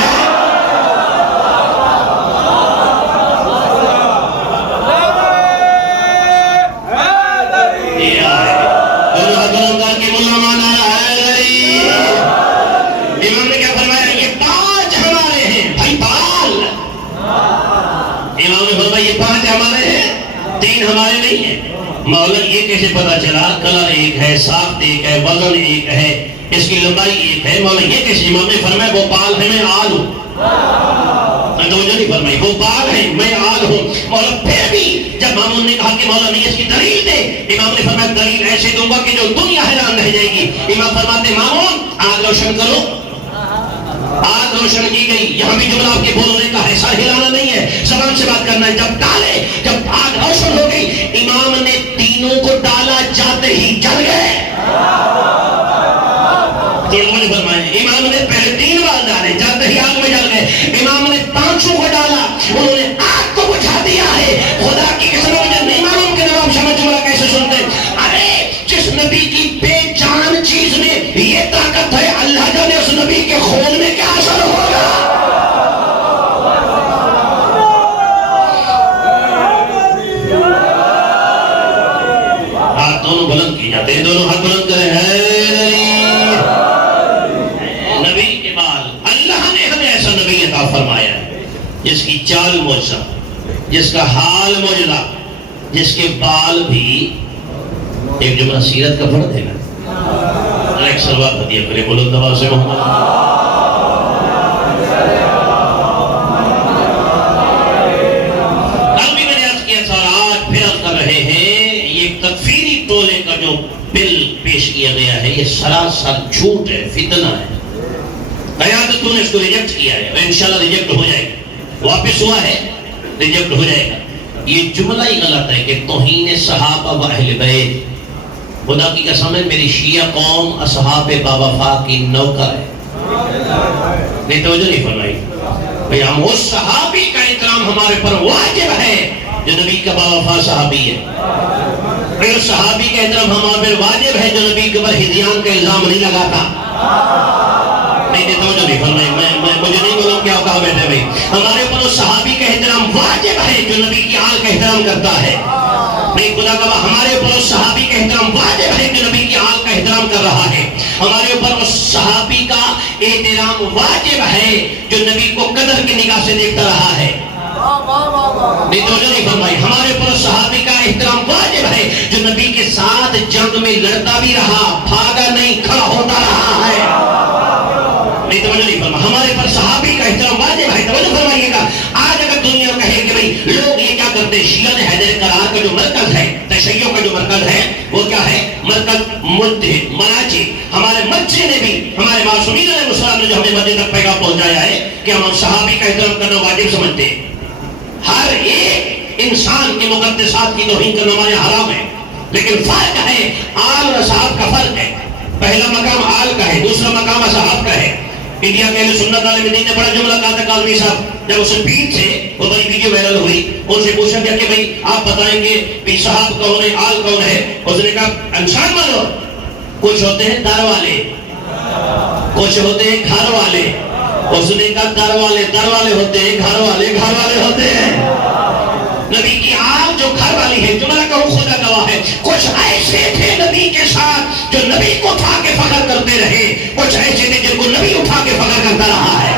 ہمارے نہیں ہیں۔ مولا یہ کیسے پتا چلا؟ کلر ایک ہے، ساخت ایک ہے، وزن ایک ہے، اس کی لمبائی ایک ہے۔ مولا یہ کیسے؟ امام نے فرمایا وہ بال ہے میں آل ہوں۔ توجہ نہیں فرمائی، وہ بال ہے میں آل ہوں۔ مولا پھر بھی جب مامون نے کہا کہ مولا نہیں اس کی دلیل دے، امام نے فرمایا دلیل ایسے دوں گا کہ جو دنیا حیران رہ جائے گی۔ امام فرماتے مامون آگ روشن کرو، آگ روشن کی گئی۔ یہاں بھی جملہ آپ کے بولنے کا ہے، سر ہلانا نہیں ہے، زبان سے بات کرنا ہے۔ جب ڈالے، جب آگ روشن ہو گئی، امام نے تینوں کو ڈالا، جاتے ہی جل گئے۔ امام نے پہلے 3 بار ڈالے، جاتے ہی آگ میں جل گئے۔ امام نے 5 کو ڈالا، انہوں نے آگ کو بجھا دیا ہے۔ خدا کی قسم مجھے نہیں معلوم کہ نواب شمع جملہ کیسے سنتے۔ ارے جس نبی کی بے جان چیز میں یہ طاقت ہے، اللہ جانے اس نبی کے خون میں کیا اثر ہوگا۔ ہاتھ دونوں بلند کی جاتے ہیں، دونوں ہاتھ بلند کریں، ہے نبی کے بال۔ اللہ نے ہمیں ایسا نبی عطا فرمایا ہے جس کی چال موجزہ، جس کا حال موجزہ، جس کے بال بھی ایک جملہ سیرت کا پڑھ دے گا۔ ایک سلوات ہدیہ کرے، بلند آواز سے محمد۔ کل بھی میں نے عرض کیا تھا اور آج پھر عرض کر رہے ہیں، یہ تکفیری ٹولے کا جو بل پیش کیا گیا ہے یہ سراسر جھوٹ ہے، فتنہ ہے۔ قیادتوں نے اس کو ریجیکٹ کیا ہے اور انشاءاللہ ریجیکٹ ہو جائے گا، واپس ہوا ہے ریجیکٹ ہو جائے گا۔ یہ جملہ ہی غلط ہے کہ توہین صحابہ و اہل بیت۔ خدا کی قسم ہے میری شیعہ قوم اصحاب باوفا کی نوکر ہے۔ نہیں توجہ نہیں فرمائی بھئی، ہم اس صحابی کا اکرام ہمارے پر واجب ہے جو نبی کا باوفا صحابی ہے۔ اس صحابی کا احترام ہمارے پر واجب ہے جو نبی کے پر ہذیان کا الزام نہیں لگاتا۔ نہیں توجہ نہیں فرمائی، مجھے نہیں معلوم کیا کہا بیٹھے بھائی۔ ہمارے اوپر اس صحابی کا احترام واجب ہے جو نبی کی آل کا احترام کرتا ہے۔ نہیں خدا کا ہمارے اوپر اس صحابی کا احترام واجب ہے جو نبی کی آل کا احترام کر رہا ہے۔ ہمارے اوپر اس صحابی کا احترام واجب ہے جو نبی کو قدر کی نگاہ سے دیکھتا رہا ہے۔ نہیں توجہ نہیں فرمائی، ہمارے اوپر اس صحابی کا احترام واجب ہے جو نبی کے ساتھ جنگ میں لڑتا بھی رہا، بھاگا نہیں، کھڑا ہوتا رہا ہے۔ نہیں توجہ نہیں فرمائی، ہمارے پر صحابی کا احترام واجب ہے۔ توجہ فرمائیے گا، آج اگر دنیا کہے کہ بھئی لوگ یہ کیا کرتے ہیں، شیعہ حیدر قرار کا جو مرکز ہے، تشیع کا جو مرکز ہے وہ کیا ہے؟ مرکز مجتہد مناجی۔ ہمارے مجھے نے بھی، ہمارے معصومین علیہ السلام نے جو ہمیں مسجد تک پیغام پہنچایا ہے کہ ہم صحابی کا احترام کرنا واجب سمجھتے ہیں۔ ہر ایک انسان کے مقدسات کی توہین کرنا ہمارے حرام ہے، لیکن فرق ہے آل و اصحاب کا فرق ہے۔ پہلا مقام آل کا ہے، دوسرا مقام اصحاب کا ہے۔ انڈیا کے اہل سنت عالم دین نے بڑا جملہ کہا تھا کاظمی صاحب، جب اسے پیر تھے، وہ بڑی ویڈیو وائرل ہوئی، ان سے پوچھا گیا کہ بھائی آپ بتائیں گے کہ صحاب کون ہے، آل کون ہے؟ اس نے کہا انسان مانو، کچھ ہوتے ہیں در والے، کچھ ہوتے ہیں گھر والے۔ اس نے کہا در والے ہوتے ہیں، گھر والے ہوتے ہیں۔ نبی کی آل جو گھر والی ہے، جملہ کہوں خدا گواہ ہے، کچھ ایسے تھے نبی کے ساتھ جو نبی کو اٹھا کے فخر کرتے رہے، کچھ ایسے تھے جن کو نبی اٹھا کے فخر کرتا رہا ہے۔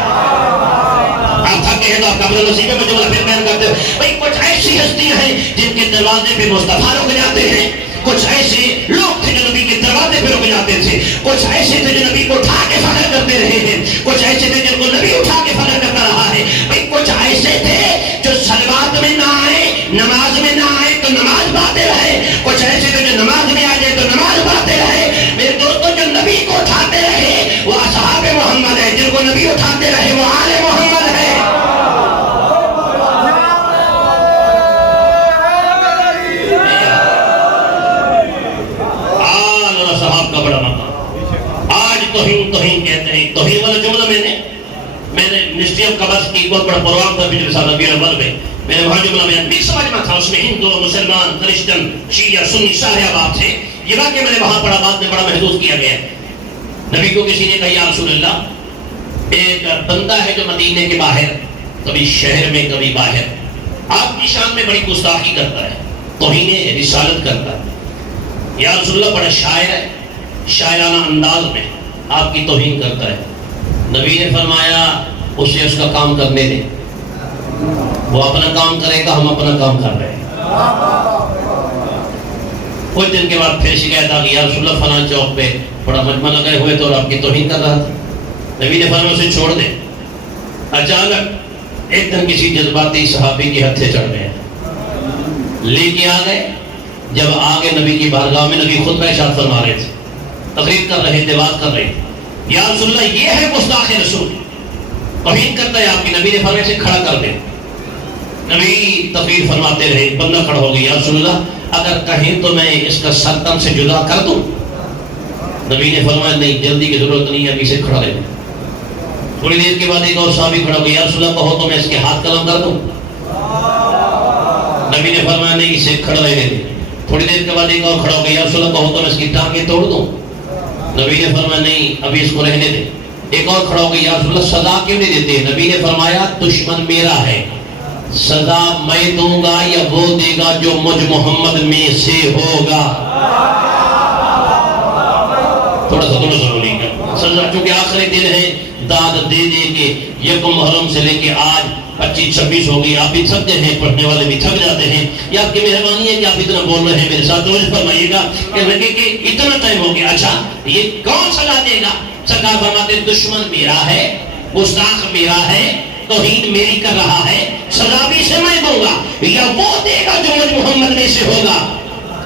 آپ تھکے ہیں تو آپ قبر نصیبہ میں جملہ پھر بیان کرتے ہیں، بھئی کچھ ایسی ہستیاں ہیں جن کے دروازے پہ مصطفیٰ رک جاتے ہیں، کچھ ایسے لوگ تھے جو نبی کے دروازے پہ رک جاتے تھے، کچھ ایسے تھے جو نبی کو اٹھا کے فخر کرتے رہے ہیں، کچھ ایسے تھے جن کو نبی اٹھا کے فخر کرتا رہا ہے۔ بھئی کچھ ایسے تھے جو صلوات میں نہ آئے، نماز میں نہ آئے تو نماز باطل ہے، کچھ ایسے تھے جو نماز میں آ جائے تو نماز باطل ہے۔ میرے دوستوں، جو نبی کو اٹھاتے رہے وہ اصحاب محمد ہے، جن کو نبی اٹھاتے رہے وہ آل محمد ہے۔ آل اور اصحاب کا بڑا مقام۔ آج توہین کہتے ہیں، توہین والا جملہ میں نے منسٹری آف کامرس کی بہت بڑا پروگرام تھا پچھلے سال ربیع الاول میں نے وہاں جملہ بیان، مکس مجمع تھا، اس میں ہندو، مسلمان، کرسچن، شیعہ، سنی سارے احباب تھے۔ یہ واقعہ میں نے وہاں پڑھا، بعد میں بڑا محسوس کیا گیا۔ نبی کو کسی نے کہا یا رسول اللہ، ایک بندہ ہے جو مدینے کے باہر، کبھی شہر میں کبھی باہر، آپ کی شان میں بڑی گستاخی کرتا ہے، توہین رسالت کرتا ہے۔ یا رسول اللہ، بڑا شاعر ہے، شاعرانہ انداز میں آپ کی توہین کرتا ہے۔ نبی نے فرمایا اسے اس کا کام کرنے دیں، وہ اپنا کام کرے گا، ہم اپنا کام کر رہے ہیں۔ کچھ دن کے بعد پھر شکایت آ گئی، یا رسول اللہ فلاں چوک پہ بڑا مجمع لگائے ہوئے تو اور آپ کی توہین کر رہا تھا۔ نبی نے فرمایا اسے چھوڑ دیں۔ اچانک ایک دن کسی جذباتی صحابی کے ہتھے چڑھ گئے، لے کے آ گئے۔ جب آگے نبی کی بارگاہ میں، نبی خود ارشاد فرما رہے تھے، تقریر کر رہے تھے، بات کر رہے تھے، یا رسول اللہ یہ ہے گستاخ رسول، توہین کرتا ہے آپ کی۔ نبی نے فرمایا اسے کھڑا کر دیں۔ نبی تقریر فرماتے رہے، بندہ کھڑا ہو گیا، یا رسول اللہ اگر کہیں تو میں اس کا سر تن سے جدا کر دوں؟ نبی نے فرمایا نہیں، جلدی کی ضرورت نہیں ہے، ابھی سے کھڑا رہے۔ تھوڑی دیر کے بعد ایک اور صحابی کھڑا ہو گیا، یا رسول اللہ کہو تو میں اس کے ہاتھ قلم کر دوں؟ نبی نے فرمایا نہیں، اسے کھڑا رہنے دیں۔ تھوڑی دیر کے بعد ایک اور کھڑا ہو گیا، یا رسول اللہ کہو تو میں اس کی ٹانگیں توڑ دوں؟ نبی نے فرمایا نہیں، ابھی اس کو رہنے دیں۔ ایک اور کھڑا ہو گیا، یا رسول اللہ سزا کیوں نہیں دیتے؟ نبی نے فرمایا دشمن میرا ہے، سزا میں دوں گا یا وہ دے گا جو مجھ محمد میں سے ہوگا۔ تھوڑا سا ضروری ہے سزا، چونکہ آخری دن ہے، داد دے دے کے یکم محرم سے لے کے آج 25-26 ہو گئی، آپ بھی تھک گئے ہیں، پڑھنے والے بھی تھک جاتے ہیں۔ یہ آپ کی مہربانی ہے کہ آپ اتنا بول رہے ہیں میرے ساتھ، روز فرمائیے گا کہ اتنا ٹائم ہو گیا۔ اچھا یہ کون سزا دے گا؟ سرکار فرماتے دشمن میرا ہے، گستاخ میرا ہے، توہین میری کر رہا ہے، سزا بھی سے میں دوں گا، یا وہ دے گا جو مجھ محمد میں سے ہوگا،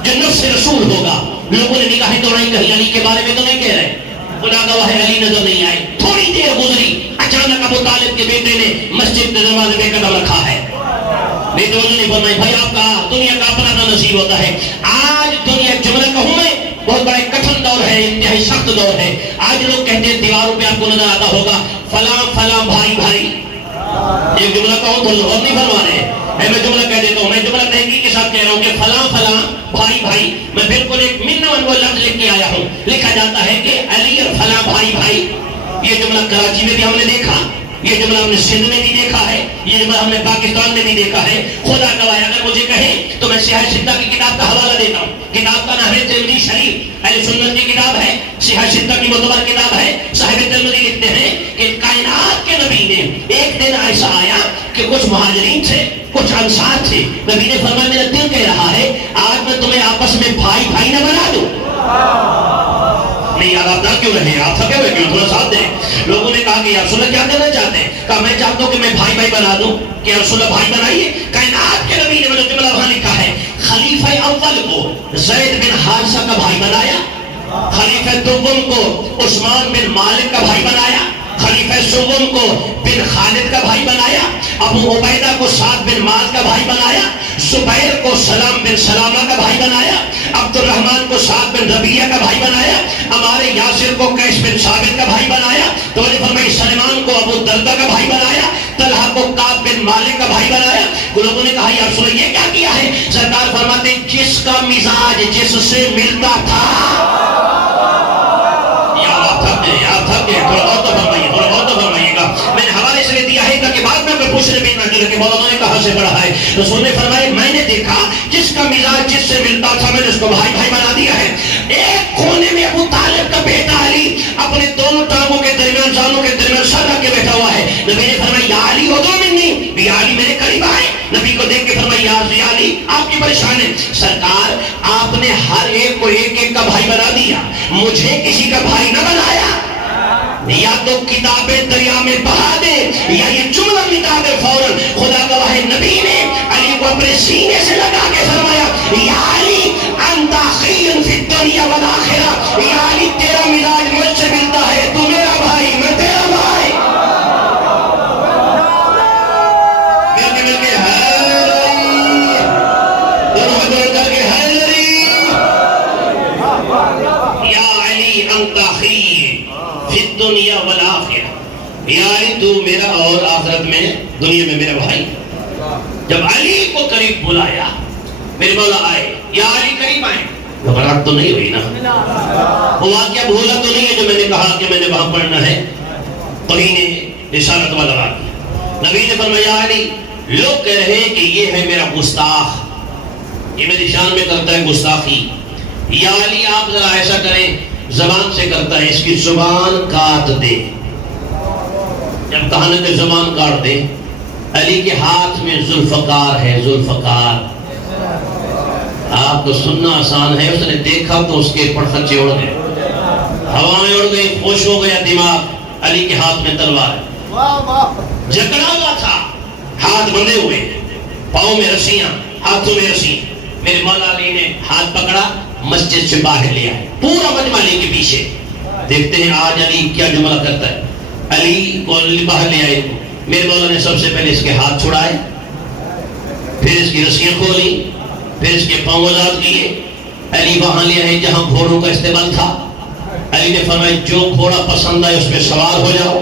جو نفس رسول ہوگا۔ لوگوں نے نگاہیں دوڑائی، کہیں علی کے بارے میں تو نہیں کہہ رہے، خدا گواہ ہے علی نظر نہیں آئے۔ تھوڑی دیر گزری، اچانک ابو طالب کے بیٹے نے مسجد کے دروازے میں قدم رکھا ہے۔ نہیں تو نہیں فرمائی بھائی آپ کا دنیا کا اپنا نصیب ہوتا ہے۔ آج دنیا جملہ کہوں میں بہت بڑے کٹھن دور ہے، انتہائی سخت دور ہے۔ آج لوگ کہتے ہیں، دیواروں پہ آپ کو نظر آتا ہوگا فلاں فلاں بھائی بھائی، ایک جملہ کہوں تو لوگ نہیں فرما رہے، میں جملہ کہہ دیتا ہوں، میں جملہ تحقیق کے ساتھ کہہ رہا ہوں کہ فلاں فلاں بھائی بھائی، میں بالکل ایک من وہ لفظ لکھ کے آیا ہوں، لکھا جاتا ہے کہ علی اور فلاں بھائی بھائی۔ یہ جملہ کراچی میں بھی ہم نے دیکھا، یہ جملہ ہم نے سندھ میں بھی دیکھا ہے، یہ جملہ ہم نے پاکستان میں بھی دیکھا ہے۔ خدا گواہ اگر مجھے کہیں تو میں سیاہ ستہ کی کتاب کا حوالہ دیتا ہوں۔ کتاب کا نام ہے ترمذی شریف، اہل سنت کی کتاب ہے، سیاہ ستہ کی معتبر کتاب ہے۔ صاحب ترمذی لکھتے ہیں کہ کائنات کے نبی نے ایک دن ایسا آیا کہ کچھ مہاجرین تھے، کچھ انصار تھے۔ نبی نے فرمایا میرا دل کہہ رہا ہے آج میں تمہیں آپس میں بھائی بھائی نہ بنا دوں۔ نہیں یار آپ نہ کیوں رہے، آپ تھکے ہوئے کیوں، تھوڑا ساتھ دیں۔ لوگوں نے کہا کہ یا رسول اللہ کیا کرنا چاہتے ہیں؟ کہا میں چاہتا ہوں کہ میں بھائی بھائی بنا دوں۔ کہ یا رسول اللہ بھائی بنائیے۔ کائنات کے نبی نے جو جملہ وہاں لکھا ہے، خلیفہ اول کو زید بن حارثہ کا بھائی بنایا، خلیفہ دوم کو عثمان بن مالک کا بھائی بنایا، خلیفہ سوم کو بن خالد کا بھائی بنایا، ابو عبیدہ کو سعد بن معاذ کا بھائی بنایا، زبیر کو سلام بن سلامہ کا بھائی بنایا، عبد الرحمن کو سعد بن ربیعہ کا بھائی بنایا، عمار یاسر کو قیس بن ثابت کا بھائی بنایا، توجہ فرمائی، سلمان کو ابو دردہ کا بھائی بنایا، طلحہ کو کعب بن مالک کا بھائی بنایا۔ لوگوں نے کہا یا رسول اللہ یہ کیا کیا ہے؟ سرکار فرماتے ہیں جس کا مزاج جس سے ملتا تھا، میں نے حوالے سے دیا ہے کہ بعد میں کوئی پوچھنے بھی نہ چلے کہ مولانا نے کہاں سے پڑھا ہے۔ رسول نے فرمایا میں نے دیکھا جس کا مزاج جس سے ملتا تھا میں نے اس کو بھائی بھائی بنا دیا ہے۔ ایک کونے میں ابو طالب کا بیٹا علی اپنے دونوں ٹانگوں کے درمیان زانوں کے درمیان سر رکھ کے بیٹھا ہوا ہے۔ نبی نے فرمایا یا علی ادعو منی، یا علی میرے قریب آئے۔ نبی کو دیکھ کے فرمایا یا علی آپ کی پریشان ہے۔ سرکار آپ نے ہر ایک کو ایک ایک کا بھائی بنا دیا، مجھے کسی کا بھائی نہ بنایا۔ یا تو کتابیں دریا میں بہا دے یا یہ جملہ مٹا دے فوراً۔ خدا گواہ ہے نبی نے علی کو اپنے سینے سے لگا کے فرمایا یا علی انت اخی فی الدنیا والآخرہ، یا علی تیرا مزاج مجھ سے ملتا ہے، تو میرا بھائی میں تیرا بھائی۔ مل کے حیدری، دونوں ہاتھ کر کے حیدری، یا علی انت اخی فی الدنیا والآخرہ، یا علی تو میرا اور آخرت میں دنیا میں میرا بھائی۔ جب علی کو قریب بلایا میرے مولا آئے، یا علی قریب آئے، گھبراہٹ تو نہیں ہوئی نا؟ وہ واقعہ بھولا تو نہیں ہے جو میں نے کہا کہ میں نے وہاں پڑھنا ہے؟ قرین نے رسالت والا واقعہ۔ نبی نے فرمایا یا علی لوگ کہہ رہے ہیں کہ یہ ہے میرا گستاخ، یہ میری شان میں کرتا ہے گستاخی، یا علی آپ ذرا ایسا کریں زبان سے کرتا ہے اس کی زبان کاٹ دے۔ جب کہا کہ زبان کاٹ دے، علی کے ہاتھ میں ذوالفقار ہے، ذوالفقار۔ آپ کو سننا آسان ہے، اس نے دیکھا تو اس کے پرخچے اڑ گئے، ہوا میں اڑ گئی، خوش ہو گیا دماغ۔ علی کے ہاتھ میں تلوار ہے، جکڑا ہوا تھا، ہاتھ بندھے ہوئے، پاؤں میں رسیاں، ہاتھوں میں رسیاں۔ میرے مولا علی نے ہاتھ پکڑا، مسجد سے باہر لیا، پورا مجمع علی کے پیچھے۔ دیکھتے ہیں آج علی کیا جملہ کرتا ہے۔ علی کو باہر لے آئے، میرے مولا نے سب سے پہلے اس کے ہاتھ چھڑائے، پھر اس کی رسیاں کھولی، پھر اس کے پاؤں آزاد کیے۔ علی وہاں لے آئے جہاں گھوڑوں کا استعمال تھا۔ علی نے فرمایا جو گھوڑا پسند آئے اس پہ سوار ہو جاؤ۔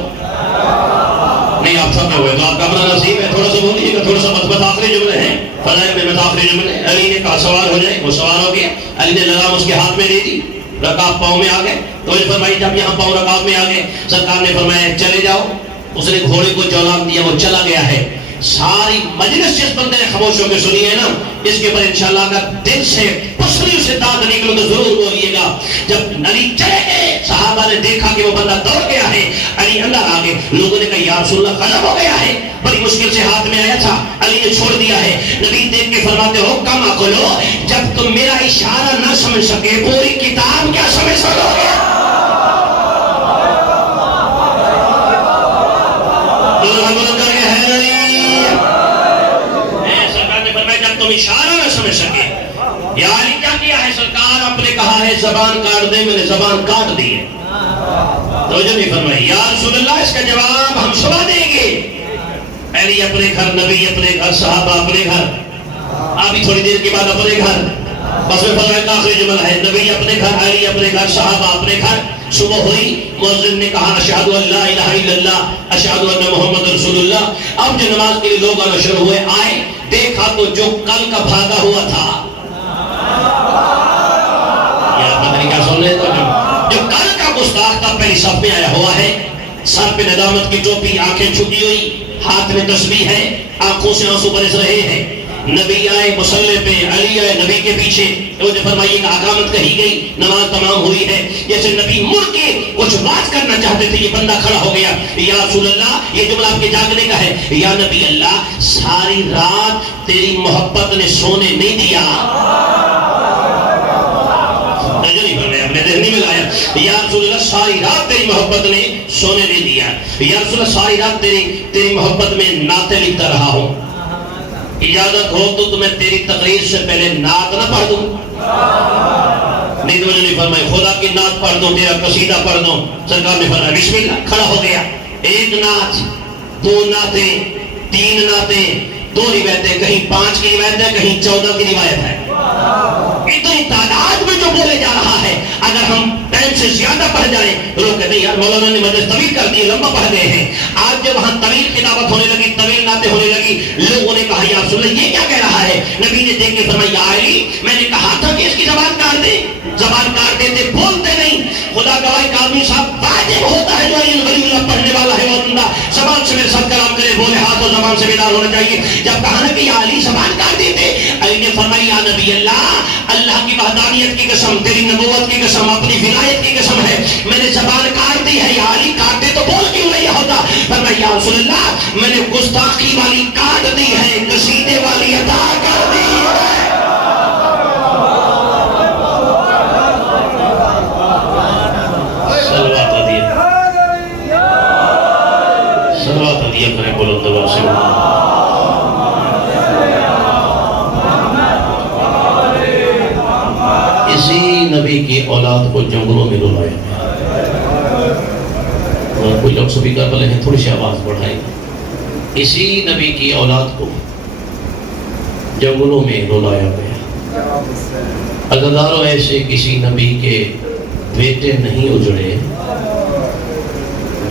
نہیں آپ تھکے ہوئے تو آپ کا اپنا نصیب ہے، تھوڑا سا بولیے گا، تھوڑا سا متآخری جملے ہیں، فضائل میں متآخری جملے۔ علی نے کہا سوار ہو جائے، وہ سوار ہو گیا۔ علی نے لگام اس کے ہاتھ میں دے دی، رکاب پاؤں میں آ گئے۔ تو نے فرمایا جب یہاں پاؤں رکاب میں آ گئے، سرکار نے فرمایا چلے جاؤ۔ اس نے گھوڑے کو جولان دیا، وہ چلا گیا ہے۔ ساری مجلس جس بندے نے خاموش ہو کے سنی ہے نا، اس کے پر انشاءاللہ اگر دل سے پسلیوں سے داد نکلو تو ضرور بولیے گا۔ جب علی چلے گئے، صحابہ نے دیکھا کہ وہ بندہ دوڑ گیا ہے، علی اندر آ گئے۔ لوگوں نے کہا یا رسول اللہ غضب ہو گیا ہے، بڑی مشکل سے ہاتھ میں آیا تھا، علی نے چھوڑ دیا ہے۔ نبی دیکھ کے فرماتے ہو کما کھولو، جب تم میرا اشارہ نہ سمجھ سکے پوری کتاب کیا سمجھ سکو گے؟ تم اشارہ نہ سمجھ سکے، یا علی کیا کیا ہے؟ سرکار آپ نے کہا ہے زبان کاٹ دے، میں نے زبان کاٹ دی ہے۔ توجہ نہیں فرمائی، یا رسول اللہ اس کا جواب ہم صبح دیں گے۔ علی اپنے گھر، نبی اپنے گھر، صحابہ اپنے گھر، ابھی تھوڑی دیر کے بعد اپنے گھر۔ بس میں فرمایا آخری جملہ ہے، نبی اپنے گھر، علی اپنے گھر، صحابہ اپنے گھر۔ صبح ہوئی، مؤذن نے کہا اشہدو ان لا الہ الا اللہ اشہدو ان محمد رسول اللہ۔ اب جو نماز کے لیے لوگ آنا شروع ہوئے، آئے، دیکھا تو جو کل کا بھاگا ہوا تھا، یا پتہ نہیں کیا سن رہے تو جو کل کا گستاخ تھا پہلی صف میں آیا ہوا ہے، سر پہ ندامت کی ٹوپی، آنکھیں چھپی ہوئی، ہاتھ میں تسبیح ہے، آنکھوں سے آنسو برس رہے ہیں۔ نبی آئے مصلی پہ، علی آئے نبی کے پیچھے، وہ جو فرمائیے کہ اقامت کہی گئی، نماز تمام ہوئی ہے۔ جیسے نبی مڑ کے کچھ بات کرنا چاہتے تھے، یہ بندہ کھڑا ہو گیا، یا رسول اللہ یہ جملہ آپ کے جاگنے کا ہے، یا نبی اللہ ساری رات تیری محبت نے سونے نہیں دیا۔ اپنے ذہنی میں لایا، یا رسول اللہ ساری رات تیری محبت نے سونے نہیں دیا، یا رسول اللہ ساری رات تیری محبت میں نعتیں لکھتا رہا ہوں، اجازت ہو تو تمہیں تیری تقریر سے پہلے نعت نہ پڑھ دوں؟ نہیں فرمائی خدا کی نعت پڑھ دوں، تیرا قصیدہ پڑھ دوں؟ سرکار نے فرمایا بسم اللہ۔ کھڑا ہو گیا، ایک نعت، دو نعتیں، تین نعتیں، دو روایتیں، کہیں 5 کی روایت ہے، کہیں 14 کی روایت ہے. اتنی تعداد میں جو بولے جا رہا ہے، اگر ہم ٹائم سے زیادہ پڑھ جائیں، لوگ کہتے ہیں یار مولانا نے مجلس طویل کر دی، لمبا پڑھ گئے ہیں. آج جب وہاں طویل خطابت ہونے لگی، طویل نعتیں ہونے لگی، لوگوں نے کہا یا رسول اللہ یہ کیا کہہ رہا ہے؟ نبی نے دیکھ کے فرمایا یا علی، میں نے کہا تھا کہ اس کی زبان کاٹ دے. زبان کاٹ دیتے، بولتے نہیں. خدا گواہ کاظمی صاحب واجب ہوتا ہے جو یہ غریب اللہ پڑھنے والا ہے وہ بندہ زبان سے میرے ساتھ کلام کرے، بولے ہاتھ اور زبان سے بیدار ہونا چاہیے. جب کہا نا کہ یا علی زبان کاٹ دیتے، علی نے فرمایا یا نبی اللہ کی وحدانیت کی قسم، تیری نبوت کی قسم، اپنی ولایت کی قسم ہے، میں نے زبان کاٹ دی ہے. یا علی کاٹتے تو بول کیوں نہیں ہوتا؟ فرمایا یا رسول اللہ میں نے گستاخی والی کاٹ دی ہے، قصیدے والی ادا کر دی ہے. اسی نبی کی اولاد کو جنگلوں میں رلایا. اور کوئی لوگ سپیکر والے ہیں، تھوڑی سی آواز بڑھائیں. اسی نبی کی اولاد کو جنگلوں میں رلایا گیا. عزیزانو ایسے کسی نبی کے بیٹے نہیں اجڑے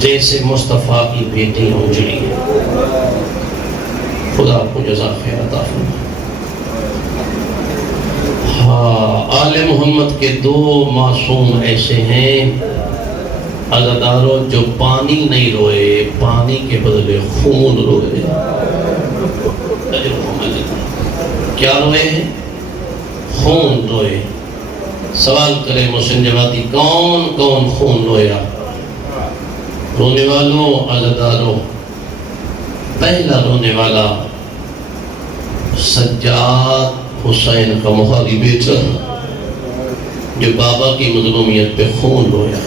جیسے مصطفیٰ کی بیٹی اجڑی ہے. خدا آپ کو جزا خیر عطا فرمائے. ہاں، آل محمد کے 2 معصوم ایسے ہیں عزادارو جو پانی نہیں روئے، پانی کے بدلے خون روئے. کیا روئے ہیں؟ خون روئے. سوال کرے محسن جماعتی کون کون خون رویا؟ رونے والوں عزادارو، پہلا رونے والا سجاد حسین کا مخالی بیٹا جو بابا کی مظلومیت پہ خون رویا.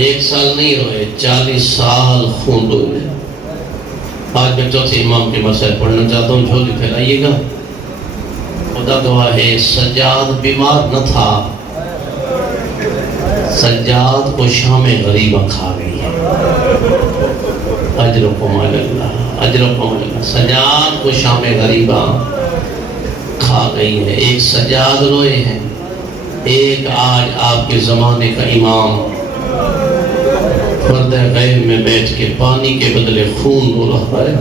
1 سال نہیں روئے، 40 سال خون روئے. آج میں چوتھے امام کے مسائل پڑھنا چاہتا ہوں، جھولی پھیلائیے گا. خدا گواہ ہے سجاد بیمار نہ تھا، سجاد کو شام غریبہ کھا گئی ہے. اجرکم علی اللہ، اجرکم علی اللہ. سجاد کو شام غریبہ کھا گئی ہے. ایک سجاد روئے ہیں، ایک آج آپ کے زمانے کا امام پردہ غیب میں بیٹھ کے پانی کے بدلے خون رو رہا ہے.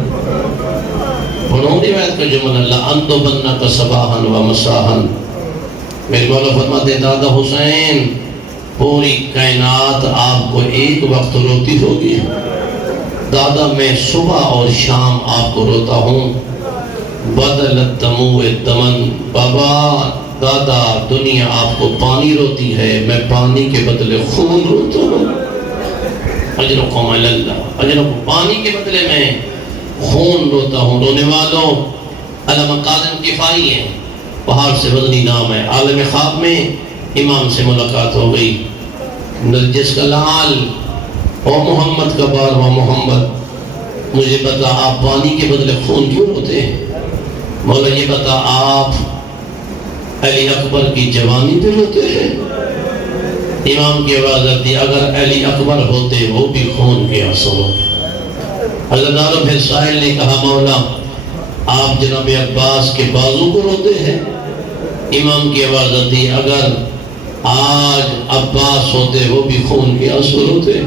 پڑھوں روایت کا جملہ اللہ انتو بننا کا صباحن و مساحن. میرے مولا فرماتے ہیں دادا حسین پوری کائنات آپ کو ایک وقت روتی ہوگی، دادا میں صبح اور شام آپ کو روتا ہوں. بدلت دموع دمن. بابا دادا دنیا آپ کو پانی روتی ہے، میں پانی کے بدلے خون روتا ہوں. اجرکم علی اللہ، اجرکم. پانی کے بدلے میں خون روتا ہوں. رونے والوں علامہ کاظم کفائی ہیں، پہاڑ سے وزنی نام ہے. عالم خواب میں امام سے ملاقات ہو گئی. نرجس کا لال، او محمد کا بار و محمد مجھے بتا آپ پانی کے بدلے خون کیوں روتے ہیں؟ مولا یہ بتا آپ علی اکبر کی جوانی پہ روتے ہیں؟ امام کی آواز آتی اگر علی اکبر ہوتے وہ بھی خون کے آنسو ہوتے. حضرت پھر سائل نے کہا مولا آپ جناب عباس کے بازو کو روتے ہیں؟ امام کی آواز آتی اگر آج عباس ہوتے وہ بھی خون کے آنسو روتے.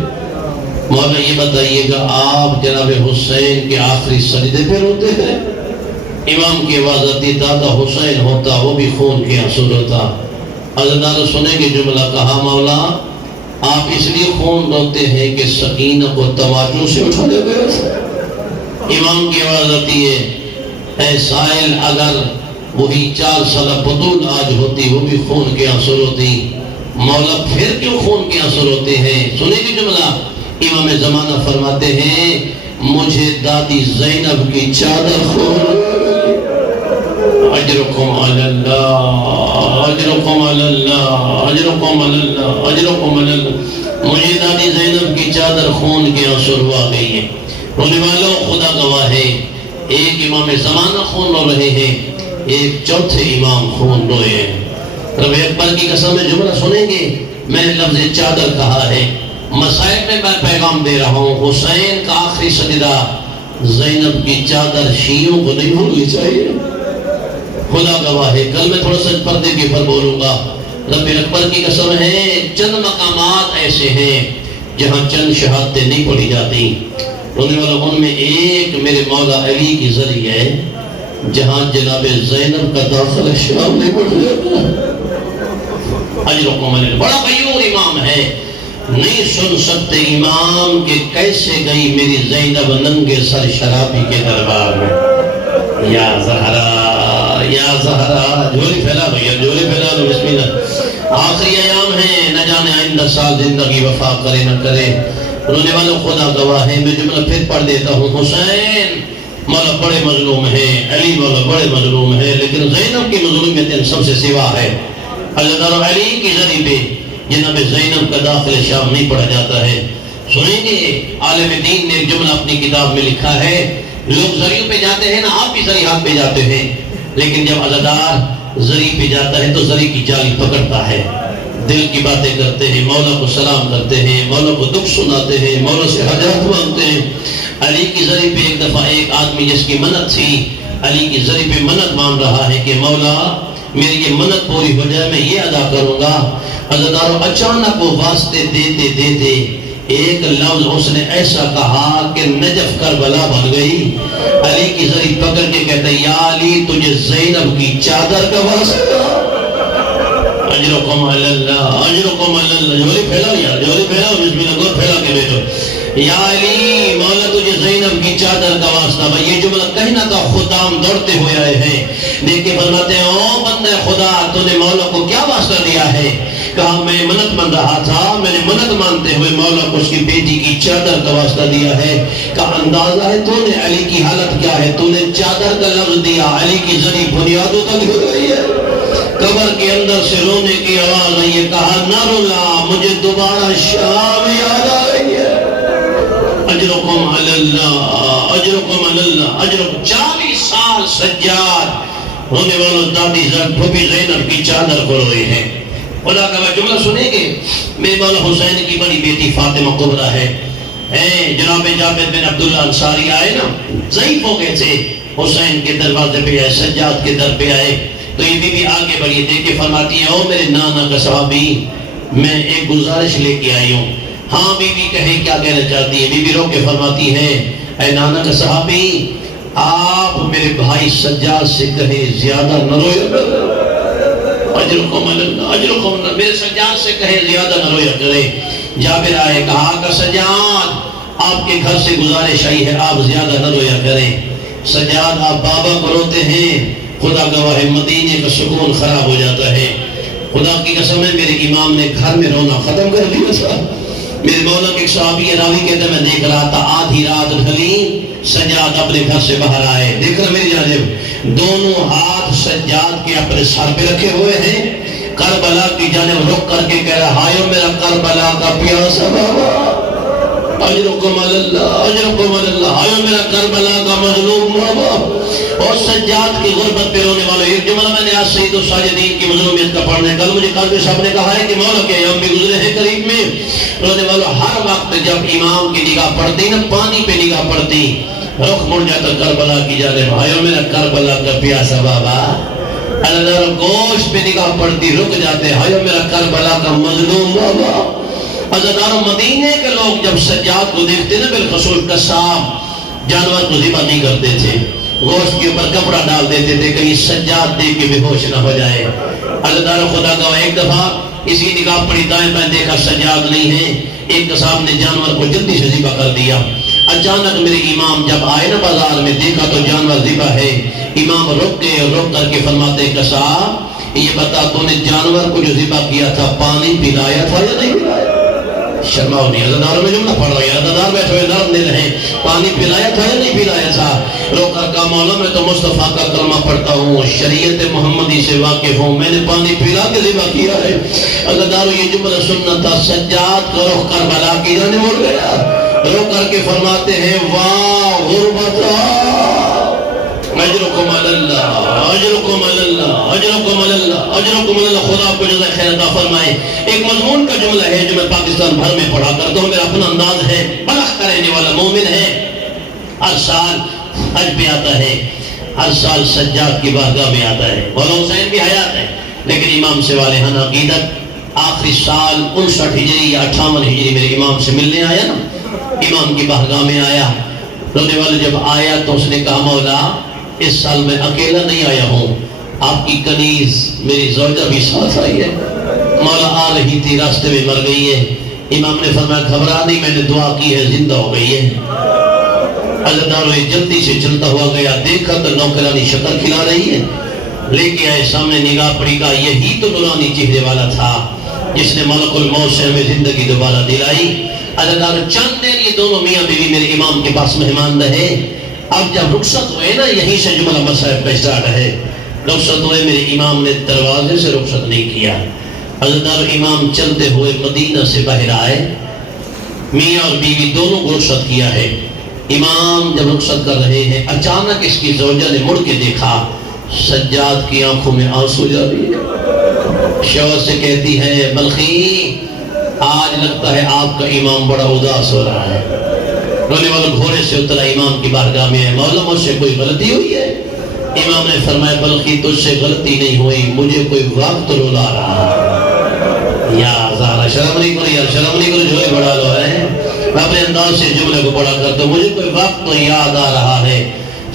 مولا یہ بتائیے گا آپ جناب حسین کے آخری سجدے پہ روتے ہیں؟ امام کی آواز آتی دادا حسین ہوتا وہ بھی خون کے آنسو روتا. حضرت سنیں گے جملہ کہا مولا آپ اس لیے خون روتے ہیں کہ سکینہ کو تواجوں سے اٹھا لے گئے. امام کی آواز آتی ہے اے سائل اگر وہی 4 سالہ بطول آج ہوتی وہ بھی خون کے آنسو روتی. مولا پھر کیوں خون کے آنسو روتے ہیں؟ سنیں گے جملہ امام زمانہ فرماتے ہیں مجھے دادی زینب کی چادر خون. اجرکم علی اللہ، اجرکم علی اللہ، اجرکم علی اللہ، اجرکم علی اللہ. مجھے دادی زینب کی چادر خون کے آنسو روا گئی ہے. رونے والوں خدا گواہ ہے ایک امام زمانہ خون رو رہے ہیں، ایک چوتھے امام خون روئے ہیں. رب اکبر کی قسم میں جملہ سنیں گے. میں نے لفظ چادر کہا ہے، مسائل میں پیغام دے رہا ہوں، حسین کا آخری سجدہ زینب کی چادر شیعوں کو نہیں بھولنی چاہیے۔ خدا گواہ ہے، کل میں تھوڑا سا پردے کے اوپر بولوں گا۔ رب اکبر کی قسم ہے، چند مقامات ایسے ہیں جہاں چند شہادتیں نہیں پڑھی جاتی، رونے والا ان میں ایک میرے مولا علی کی ذریعہ ہے جہاں جناب زینب کا داخل شام نہیں پڑھ جاتا۔ اجرکم اللہ، بڑا غیور امام ہے، نہیں سن سکتے امام کہ کیسے گئی میری زینب ننگے سر شرابی کے دربار میں۔ یا زہرا یا زہرا، جھولی پھیلا بھیا، جھولی پھیلا لو، بسم اللہ۔ آخری ایام ہیں، نہ جانے آئندہ سال زندگی وفا کرے نہ کرے۔ رونے والوں خدا گواہ ہے، میں جملہ پھر پڑھ دیتا ہوں۔ حسین مولا بڑے مظلوم ہیں، علی مولا بڑے مظلوم ہیں، لیکن زینب کی مظلومیت ان سب سے سوا ہے۔ حضرت علی کی ذریعے پہ جناب زینب کا داخل شام نہیں پڑھا جاتا ہے۔ سنیں گے، عالم دین نے ایک جملہ اپنی کتاب میں لکھا ہے، لوگ ذریعوں پہ جاتے ہیں نا، آپ بھی ذریعات پہ جاتے ہیں، لیکن جب عزادار ذریع پہ جاتا ہے تو ذریع کی جالی پکڑتا ہے، دل کی باتیں کرتے ہیں، مولا کو سلام کرتے ہیں، مولا کو دکھ سناتے ہیں، مولا سے حاجات مانگتے ہیں۔ علی کی ذریع پہ ایک دفعہ ایک آدمی جس کی منت تھی، علی کی ذریع پہ منت مان رہا ہے کہ مولا میری یہ منت پوری ہو جائے، میں یہ ادا کروں گا۔ عزاداروں اچانک وہ واسطے دیتے دیتے ایک لفظ اس نے ایسا کہا کہ نجف کربلا بن گئی۔ علی کی ذریع پکڑ کے کہتا ہے، یا علی تجھے زینب کی چادر کا واسطہ۔ اجرکم اللہ، اجرکم اللہ، جھولی پھیلاؤ یار، جھولی پھیلاؤ، بسم اللہ، گور پھیلا کے بیٹھو۔ یا علی مولا تجھے زینب کی چادر کا واسطہ۔ بھائی یہ جملہ کہیں نہ کہ خدام دوڑتے ہوئے آئے ہیں، دیکھ کے فرماتے ہیں، او بندہ خدا تو نے مولا کو کیا واسطہ دیا ہے؟ کہا میں منت مان رہا تھا، میں نے منت مانتے ہوئے مولا کو اس کی بیٹی کی چادر کا واسطہ دیا ہے۔ کہا اندازہ ہے تو نے علی کی حالت کیا ہے، تو نے چادر کا لفظ دیا، علی کی ذریع بنیادوں تک ہو گئی ہے۔ قبر کے اندر سے رونے کی آواز آئی ہے، کہا نہ رولا، مجھے دوبارہ شام یاد آ رہی ہے۔ اجرکم علی اللہ، اجرکم علی اللہ، اجرکم۔ 40 سال سجاد رونے والوں دادی پھوپھی زینب کی چادر کو روئے ہیں۔ خدا کا جملہ سنیں گے، میرے مولا حسین کی بڑی بیٹی فاطمہ کبریٰ ہے، جناب جابر بن عبداللہ انصاری آئے نا، ضعیف ہو گئے تھے، حسین کے دروازے پہ آئے، سجاد کے در پہ آئے، تو یہ بی بی آگے بڑھی دیکھ کے فرماتی ہے، او میرے نانا کا صحابی، میں ایک گزارش لے کے آئی ہوں۔ ہاں بی بی کہیں کیا کہنا چاہتی ہے؟ بی بی رو کے فرماتی ہے، اے نانا کا صحابی، آپ میرے بھائی سجاد سے کہیں زیادہ نہ رویا، اجرکم اللہ، اجرکم اللہ، میرے سجاد سے کہیں زیادہ نہ رویا کرے۔ جابر آئے، کہا کہ سجاد آپ کے گھر سے گزارش آئی ہے، آپ زیادہ نہ رویا کریں۔ سجاد آپ بابا کو روتے ہیں، خدا گواہ ہے مدینے کا سکون خراب ہو جاتا ہے۔ خدا کی قسم ہے میرے امام نے گھر میں رونا ختم کر دیا تھا۔ میرے مولا کے ایک صحابی راوی کہتے میں دیکھ رہا تھا، آدھی رات ڈھلی، سجاد اپنے گھر سے باہر آئے، دیکھ رہا میری جانب، دونوں ہاتھ سجاد کے اپنے سر پہ رکھے ہوئے ہیں، کربلا کی جانب رک کر کے کہہ رہا، ہائیو میرا کربلا کا پیاسا بابا، اجرکم اللہ، اجرکم اللہ، ہائیو میرا کربلا کا مظلوم بابا۔ اور سجاد کی غربت پہ رونے والے، ایک جملہ میں نے آج سید الساجدین کی مظلومیت کا پڑھنے، کل مجھے قاضی صاحب نے کہا ہے کہ مولا کے ایام بھی گزرے ہیں قریب میں، رونے والوں ہر وقت جب امام کی نگاہ پڑتی نا، پانی پہ نگاہ پڑتی، رخ مڑ جاتا کربلا کی جانب، ہائیو میرا کربلا کا پیاسا بابا۔ اللہ گوشت پہ نگاہ پڑتی، رک جاتے، ہائیو میرا کربلا کا مظلوم بابا۔ عزاداروں مدینے کے لوگ جب سجاد کو دیکھتے نا، بالخصوص قصاب جانور کو ذبح نہیں کرتے تھے، گوشت کے اوپر کپڑا ڈال دیتے تھے، کہیں سجاد دیکھ کے بے ہوش نہ ہو جائے۔ عزاداروں خدا کا ایک دفعہ اسی نگاہ پڑی، دائیں بائیں دیکھا سجاد نہیں ہے، ایک قصاب نے جانور کو جلدی سے ذبح کر دیا۔ اچانک میرے امام جب آئے نا بازار میں، دیکھا تو جانور ذبح ہے، امام رک گئے اور رک کر کے فرماتے، قصاب یہ بتا تو نے جانور کو جو ذبح کیا تھا پانی پلایا تھا یا نہیں پلایا؟ شرماؤ نہیں، عزاداروں میں جملہ پڑھ رہا ہے، عزادار بیٹھے ہوئے نرم دل ہیں، پانی پلایا تھا یا نہیں پلایا تھا؟ رو کر کہا مولا میں تو مصطفیٰ کا کلمہ پڑھتا ہوں، شریعت محمدی سے واقف ہوں، میں نے پانی پلا کے ذبح کیا ہے۔ عزاداروں یہ جملہ سننا تھا، سجاد کا رخ کربلا کی جانب مڑ گیا، رو کر کے فرماتے ہیں، واہ غربتا، اجرکم علی اللہ، اجرکم علی اللہ، اجرکم اللہ، اجرکم اللہ، خدا کو جزائے خیر عطا فرمائے۔ ایک مضمون کا جملہ ہے جو میں پاکستان بھر میں پڑھا کرتا ہوں، میرا اپنا انداز ہے، بلغ کرنے والا مومن ہے، ہر سال حج پہ آتا ہے، ہر سال سجاد کی بارگاہ میں آتا ہے، مولا حسین بھی حیات ہے، لیکن امام سے والہانہ عقیدت۔ آخری سال 59 ہجری یا 58 ہجری میرے امام سے ملنے آیا نا، امام کی بارگاہ میں آیا، رونے والا جب آیا تو اس نے کہا مولا اس سال میں اکیلا نہیں آیا ہوں، آپ کی کنیز میری زوجہ بھی ساتھ آئی ہے، مولا آ رہی تھی راستے میں مر گئی ہے۔ امام نے فرمایا گھبرا نہیں، میں نے دعا کی ہے، زندہ ہو گئی ہے۔ عزیزانو جلدی سے چلتا ہوا گیا، دیکھا تو نوکرانی شکر کھلا رہی ہے، لے کے آئے سامنے نگاہ پڑی، کہا یہی تو نورانی چہرے والا تھا جس نے ملک الموت سے ہمیں زندگی دوبارہ دلائی۔ عزیزانو چند دن یہ دونوں میاں بیوی میرے امام کے پاس مہمان رہے۔ اب جب رخصت ہوئے نا، یہیں سے جملہ مصائب کا اسٹارٹ ہے، رخصت ہوئے میرے امام نے دروازے سے رخصت نہیں کیا۔ عزیزانو امام چلتے ہوئے مدینہ سے باہر آئے، میاں اور بیوی دونوں کو رخصت کیا ہے۔ امام جب رخصت کر رہے ہیں، اچانک اس کی زوجہ نے مڑ کے دیکھا، سجاد کی آنکھوں میں آنسو جاری ہے۔ شوہر سے کہتی ہے بلخی آج لگتا ہے آپ کا امام بڑا اداس ہو رہا ہے۔ رونے والا گھوڑے سے اترا، امام کی بارگاہ میں ہے، مولا مجھ سے کوئی غلطی ہوئی ہے؟ امام نے فرمایا بلخی تجھ سے غلطی نہیں ہوئی، مجھے کوئی وقت رلا رہا ہے۔ یا زہرا شرم نہیں کرو یار، شرم نہیں کرو، جو ہی بڑا لو ہے، میں اپنے انداز سے جملے کو پڑھا کرتا ہوں، مجھے کوئی وقت تو یاد آ رہا ہے۔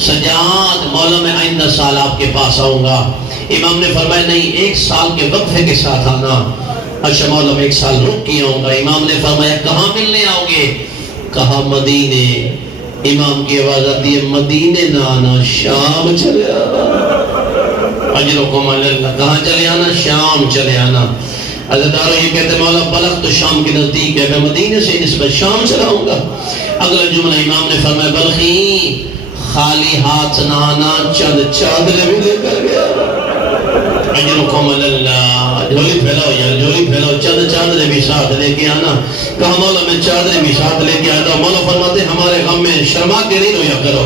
سجاد مولا میں آئندہ سال آپ کے پاس آؤں گا۔ امام نے فرمایا نہیں، 1 سال کے وقفے کے ساتھ آنا۔ اچھا مولا میں 1 سال رک کے آؤں گا۔ امام نے فرمایا کہاں ملنے آؤ گے؟ کہا مدینے۔ امام کی آواز آتی ہے مدینے نہ آنا، شام چلے آنا۔ اجرکم اللہ، کہاں چلے آنا؟ شام چلے آنا۔ عزیزانو یہ کہتے ہیں مولا بلغ تو شام کے نزدیک ہے، میں مدینے سے نسبت شام چلاؤں گا۔ اگلا جملہ امام نے فرمایا بلخی خالی ہاتھ نہ آنا، چند چادریں بھی لے کر گیا۔ اجرکم اللہ، جھولی پھیلاؤ یار، جھولی پھیلاؤ، چند چادریں بھی ساتھ لے کے آنا۔ کہا مولا میں چادریں بھی ساتھ لے کے آتا ہوں۔ مولا فرماتے ہمارے غم میں شرما کے نہیں رویا کرو،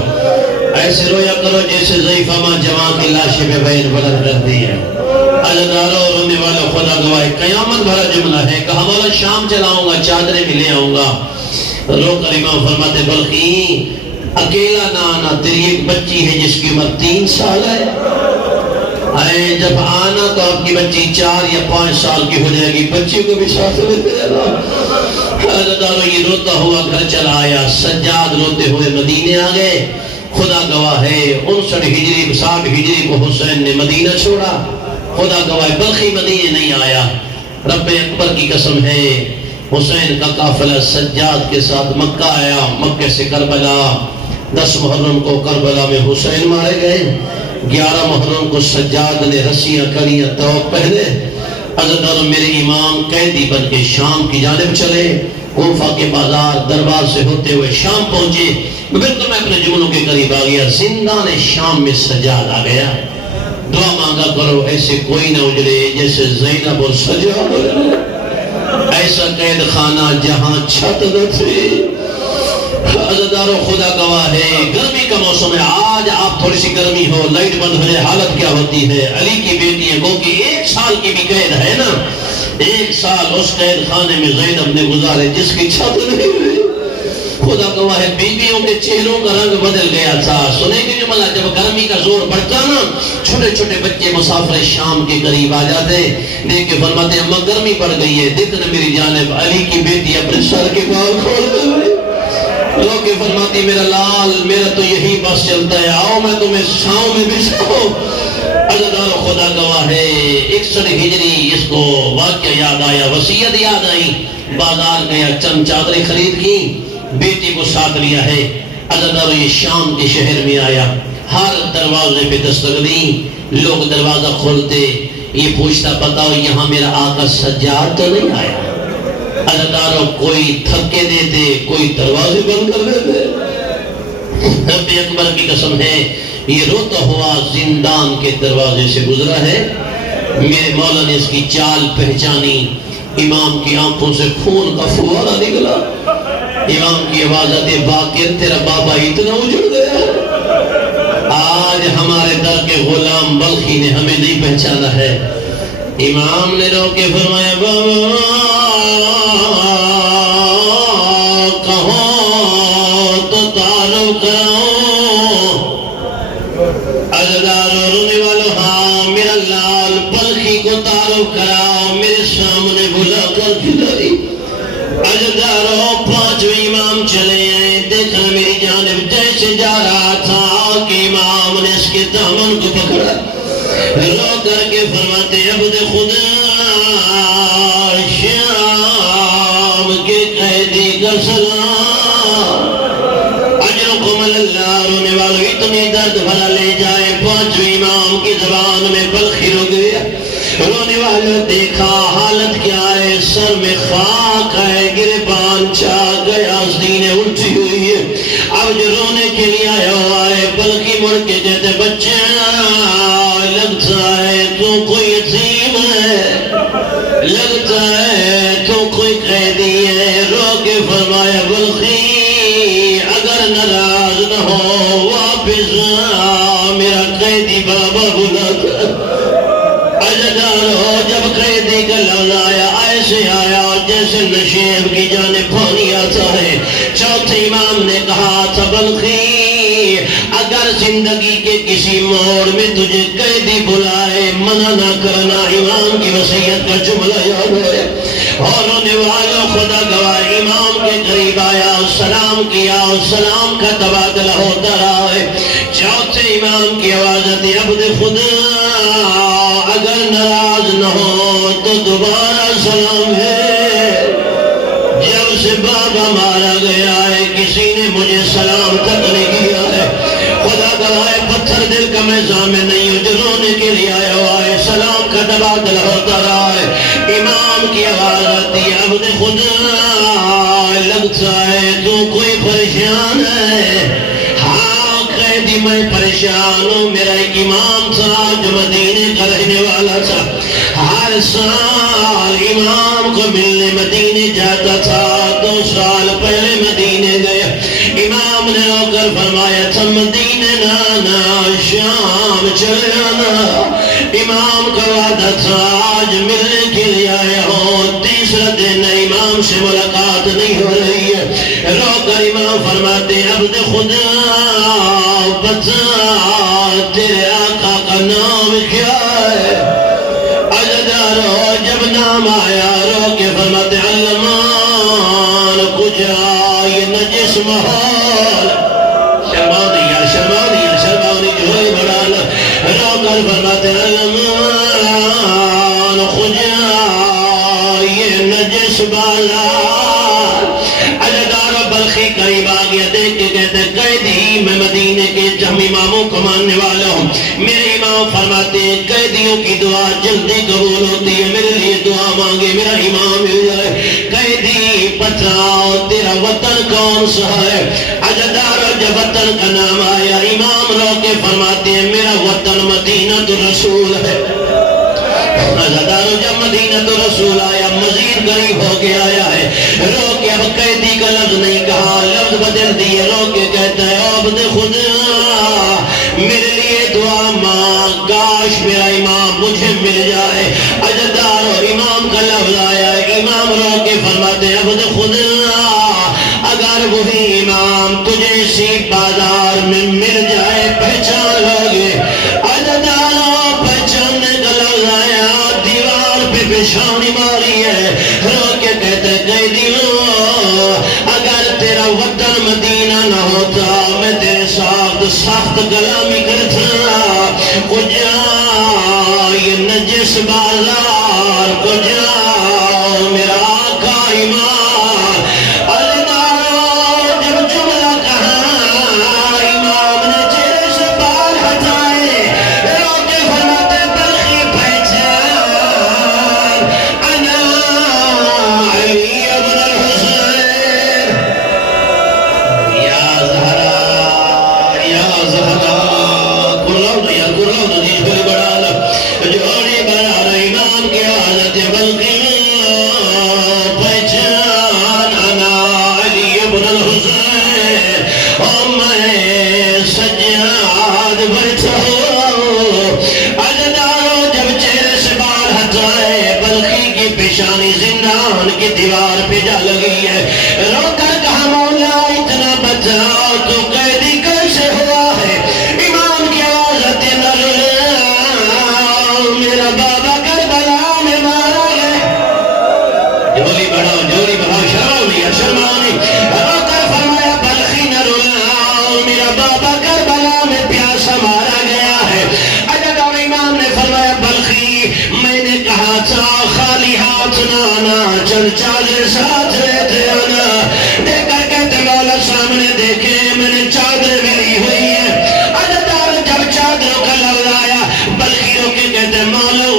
ایسے رویا کرو جیسے ضعیفہ ماں جوان کی لاشیں پہ بین بلند کرتی ہے۔ عزیزانو رونے والا خدا گواہ قیامت بھرا جملہ ہے۔ کہا مولا شام چلاؤں گا، چادریں بھی لے آؤں گا۔ رو کر امام فرماتے بلخی اکیلا نہ آنا، تیری ایک بچی ہے جس کی عمر 3 سال ہے، جب آنا تو آپ کی بچی 4 یا 5 سال کی ہو جائے گی، بچی کو بھی ساتھ لیتے جانا۔ عزیزانو یہ روتا ہوا گھر چلا آیا، سجاد روتے ہوئے مدینے آ گئے۔ خدا گواہ ہے 59 ہجری 60 ہجری کو حسین نے مدینہ چھوڑا، خدا گواہ بلخی مدینے نہیں آیا۔ رب اکبر کی قسم ہے حسین کا قافلہ سجاد کے ساتھ مکہ آیا، مکہ سے کربلا۔ 10 محرم کو کربلا میں حسین مارے گئے، 11 محرم کو سجاد نے رسیاں کڑیاں توق پہنے۔ عزیزانو میرے امام قیدی بن کے شام کی جانب چلے، کوفہ کے بازار دربار سے ہوتے ہوئے شام پہنچے۔ بالکل میں اپنے جملوں کے قریب آ گیا، زندان شام میں سجاد آ گیا۔ دعا مانگا کرو ایسے کوئی نہ اجڑے جیسے زینب اور سجاد، ایسا قید خانہ جہاں چھت نہ تھی۔ عزیزانو خدا گواہ ہے گرمی کا موسم ہے، آج آپ تھوڑی سی گرمی ہو، لائٹ بند ہو جائے، حالت کیا ہوتی ہے؟ علی کی بیٹی ہے، گو کہ 1 سال کی بھی قید ہے نا، 1 سال اس قید خانے میں زینب نے گزارے جس کی چھت نہیں ہوئی۔ خدا گواہ ہے بیویوں کے چہروں کا رنگ بدل گیا تھا۔ سنے گے جملہ جب گرمی کا زور بڑھتا نا، چھوٹے چھوٹے بچے مسافر شام کے قریب آ جاتے، دیکھ کے فرماتے اماں گرمی بڑھ گئی ہے، دیکھنا میری جانب علی کی بیٹی اپنے سر کے بال کھول دے، رو کے فرماتی میرا لال میرا تو یہی بس چلتا ہے، آؤ میں تمہیں چھاؤں میں بچھاؤں۔ عزیزانو خدا گواہ ہے 61 ہجری اس کو واقعہ یاد آیا، وصیت یاد آئی، بازار گیا، چند چادریں خرید کی، بیٹی کو ساتھ لیا ہے۔ عزیزانو یہ شام کے شہر میں آیا، ہر دروازے پہ دستک دی، لوگ دروازہ کھولتے، یہ پوچھتا بتاؤ یہاں میرا آقا سجاد تو نہیں آیا؟ عزیزانو کوئی تھکے دیتے، کوئی دروازے بند کر دیتے۔ رب اکبر کی قسم ہے یہ روتا ہوا زندان کے دروازے سے گزرا ہے، میرے مولا نے اس کی چال پہچانی، امام کی آنکھوں سے خون کا فوارہ نکلا، امام کی آواز آتی باقر تیرا بابا اتنا اجڑ گیا، آج ہمارے در کے کے غلام بلخی نے ہمیں نہیں پہچانا ہے. امام نے رو کے فرمایا بابا کہو تو تعارف کراؤ. عزدار اور رونے والوں ہاں میرا لال بلخی کو تعارف کراؤ. میرے سامنے بلا کر کھلائی. عزداروں پانچویں امام چلے آئے. دیکھنا میری جانب جیسے جا رہا تھا کہ امام نے اس کے دامن کو پکڑا. رو کر کے فرماتے عبد خدا شام کے قیدی کا سلام. اجرکم اللہ. رونے والوں اتنی درد بھرا لے جائے. پانچویں امام کی زبان میں بلخی رک گیا. رونے والوں دیکھا حالت کیا ہے. سر میں خاک ہے. گریبان چاک گیا. سینے الٹی ہوئی ہے. اب جو رونے کے لیے آیا ہوا ہے بلخی مڑ کے کہتے بچے لگتا ہے تو کوئی یتیم ہے. لگتا ہے تو کوئی قیدی ہے. رو کے فرمایا بلخی اگر ناراض نہ ہو واپس میرا قیدی بابا بلا کر. عزدارو جب قیدی کا لفظ آیا ایسے آیا جیسے نشیب کی جانب پانی آتا ہے. چوتھے امام نے کہا تھا بلخی اگر زندگی کے کسی موڑ میں تجھے قیدی بلائے منع نہ کرنا. امام کی وصیت کا جملہ یاد ہے. اور رونے والوں خدا گواہ امام کے قریب آیا سلام کیا. سلام کا تبادلہ ہوتا رہا ہے. چوتھے امام کی آواز آتی عبد خدا اگر ناراض نہ ہو تو دوبارہ سلام ہے. جب سے بابا مارا گیا ہے کسی نے مجھے سلام تک نہیں کیا ہے. خدا گواہ پتھر دل کا میں ضامن نہیں ہوں جو رونے کے لیے آیا ہوا ہے. سلام کا تبادلہ ہوتا رہا ہے. امام کی آواز آتی ہے عبد خدا لگتا ہے تو کوئی پریشان ہے. ہاں قیدی میں پریشان ہوں. میرا ایک امام تھا جو مدینے کا رہنے والا تھا. ہر سال امام کو ملنے مدینے جاتا تھا. 2 سال پہلے مدینے گیا. امام نے رو کر فرمایا تھا مدینے نانا شام چلے آنا. امام کا وعدہ تھا آج ملنے کے لیے آیا ہوں. تیسرا دن امام سے ملاقات نہیں ہو رہی ہے. رو کر امام فرماتے عبد خدا بتا تیرے آقا کا نام کیا ہے. عزدارو جب نام آیا رو کے فرماتے علمان کجا یہ نجس محال. شرماؤ نہیں یار شرماؤ نہیں یار شرماؤ نہیں جو ہے بڑا رو کر فرماتے علمان کجا یہ نجس بالا. عزدارو بلخی قریب آ گیا. دیکھ کے کہتے قیدی میں مدینے کے جہم اماموں کو ماننے والا ہوں. میرے امام فرماتے ہیں قیدیوں کی دعا جلدی قبول ہوتی ہے. میرے لیے دعا مانگے میرا امام مل جائے. قیدی بتاؤ تیرا وطن کون سا ہے. عزدارو جب وطن کا نام آیا امام رو کے فرماتے ہیں میرا وطن مدینہ تو رسول ہے. عزدارو جب مدینہ تو رسول آیا مزید قریب ہو کے آیا ہے. رو کے اب قیدی کا لفظ نہیں کہا لفظ بدل دیے. رو کے کہتا ہے عبد خدا میرے لیے دعا مانگ کاش میرا امام مجھے مل جائے. عزدارو امام کا لفظ آیا. امام رو کے فرماتے عبد خدا اگر وہی امام تجھے اسی بازار میں مل جائے پہچان لوگے. عزدارو پہچاننے کا لفظ آیا. دیوار پہ پیشانی ماری ہے. رو کے کہتے قیدیوں اگر تیرا وطن مدینہ نہ ہوتا میں تیرے ساتھ سخت کلامی کرتا. کجا یہ نجس بازار کجا میرا آقا ایمان. عزدارو جب جملہ کہا امام نے چہرے سے بال ہٹائے. رو کے فرماتے بلخی پہچان انا علی ابن الحسین. یا زہرا یا زہرا قرآن یا قرآن جیس پر بڑا جوڑی بڑا امام کی حالت بلخی پیشانی زندان کی دیوار پہ جا لگی ہے. رو کر کہا مولا اتنا بچا تو قیدی کیسے ہوا ہے؟ ایمان کی آواز آتی نہ میرا بابا کربلا میں مارا گیا. جولی بڑھاؤ شرم نہیں شرما نہیں. رو کر فرمایا بلخی نہ رونا میرا بابا کربلا میں پیاسا مارا گیا ہے. اجد اور امام نے فرمایا بلخی میں نے کہا تھا خالی ہاتھ نہ آنا چل چادر ساتھ لیتے آنا. دیکھ کر کہتے مولا سامنے دیکھے میں نے چادر بھی لی ہوئی ہے. اجد اور جب چادروں کا لفظ آیا بلخیوں کے کہتے مولا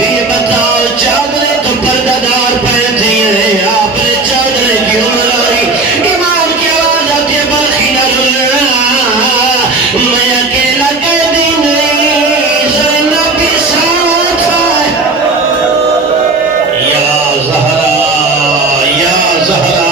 یہ بتاؤ چادریں تو پردہ دار پہنتی ہیں آپ نے چادریں کیوں لائی؟ ایمان کی آواز آتی ہے بلخی نہ رونا میں اکیلا قیدی نہیں زینب بھی ساتھ ہے. یا زہرا یا زہرا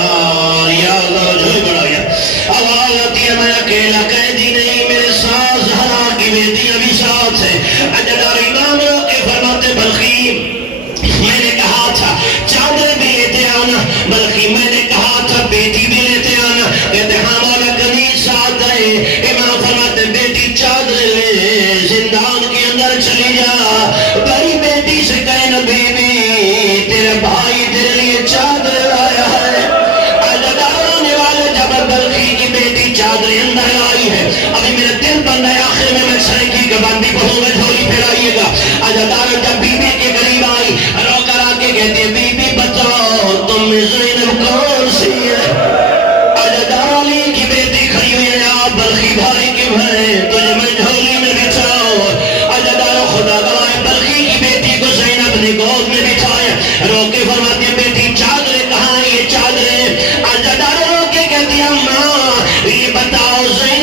یا زہرا جھولی بڑھا گیا. آواز آتی ہے میں اکیلا قیدی نہیں میرے ساتھ زہرا کی بیٹیاں بھی ساتھ ہیں. اجد اور امام رو کے فرماتے بلخی میں نے کہا تھا چادر بھی لیتے آنا. بلخی میں نے کہا تھا بیٹی بھی لیتے آنا. کہتے ہاں مولا قمیص ساتھ آئے. امام فرماتے بیٹی چادر لے زندان کے اندر چلی جا. بڑی بیٹی سے کہے نا بی بی تیرے بھائی تیرے لیے چادر لایا ہے. اجد آنے والے جب بلخی کی بیٹی چادر اندر آئی ہے ابھی میرا دل بن رہا ہے آخر میں سائیکی کا بندی پڑھوں گا جھولی پھرائیے گا. اجدار جب بی بی کے قریب آئی رو کر آ کے کہتے بی بی بتاؤ تم میں زینب کون سی ہے؟ اجدار علی کی بیٹی کھڑی ہوئی ہے آپ بلخی بھائی کی بہن تجھے میں جھولی میں بچھاؤ. اجدار خدا گواہ بلخی کی بیٹی کو زینب نے گود میں بچھایا. رو کے فرماتی ہے بیٹی چادریں کہاں ہیں یہ چادریں؟ اجدار رو کے کہتی ہے اماں یہ بتاؤ زینب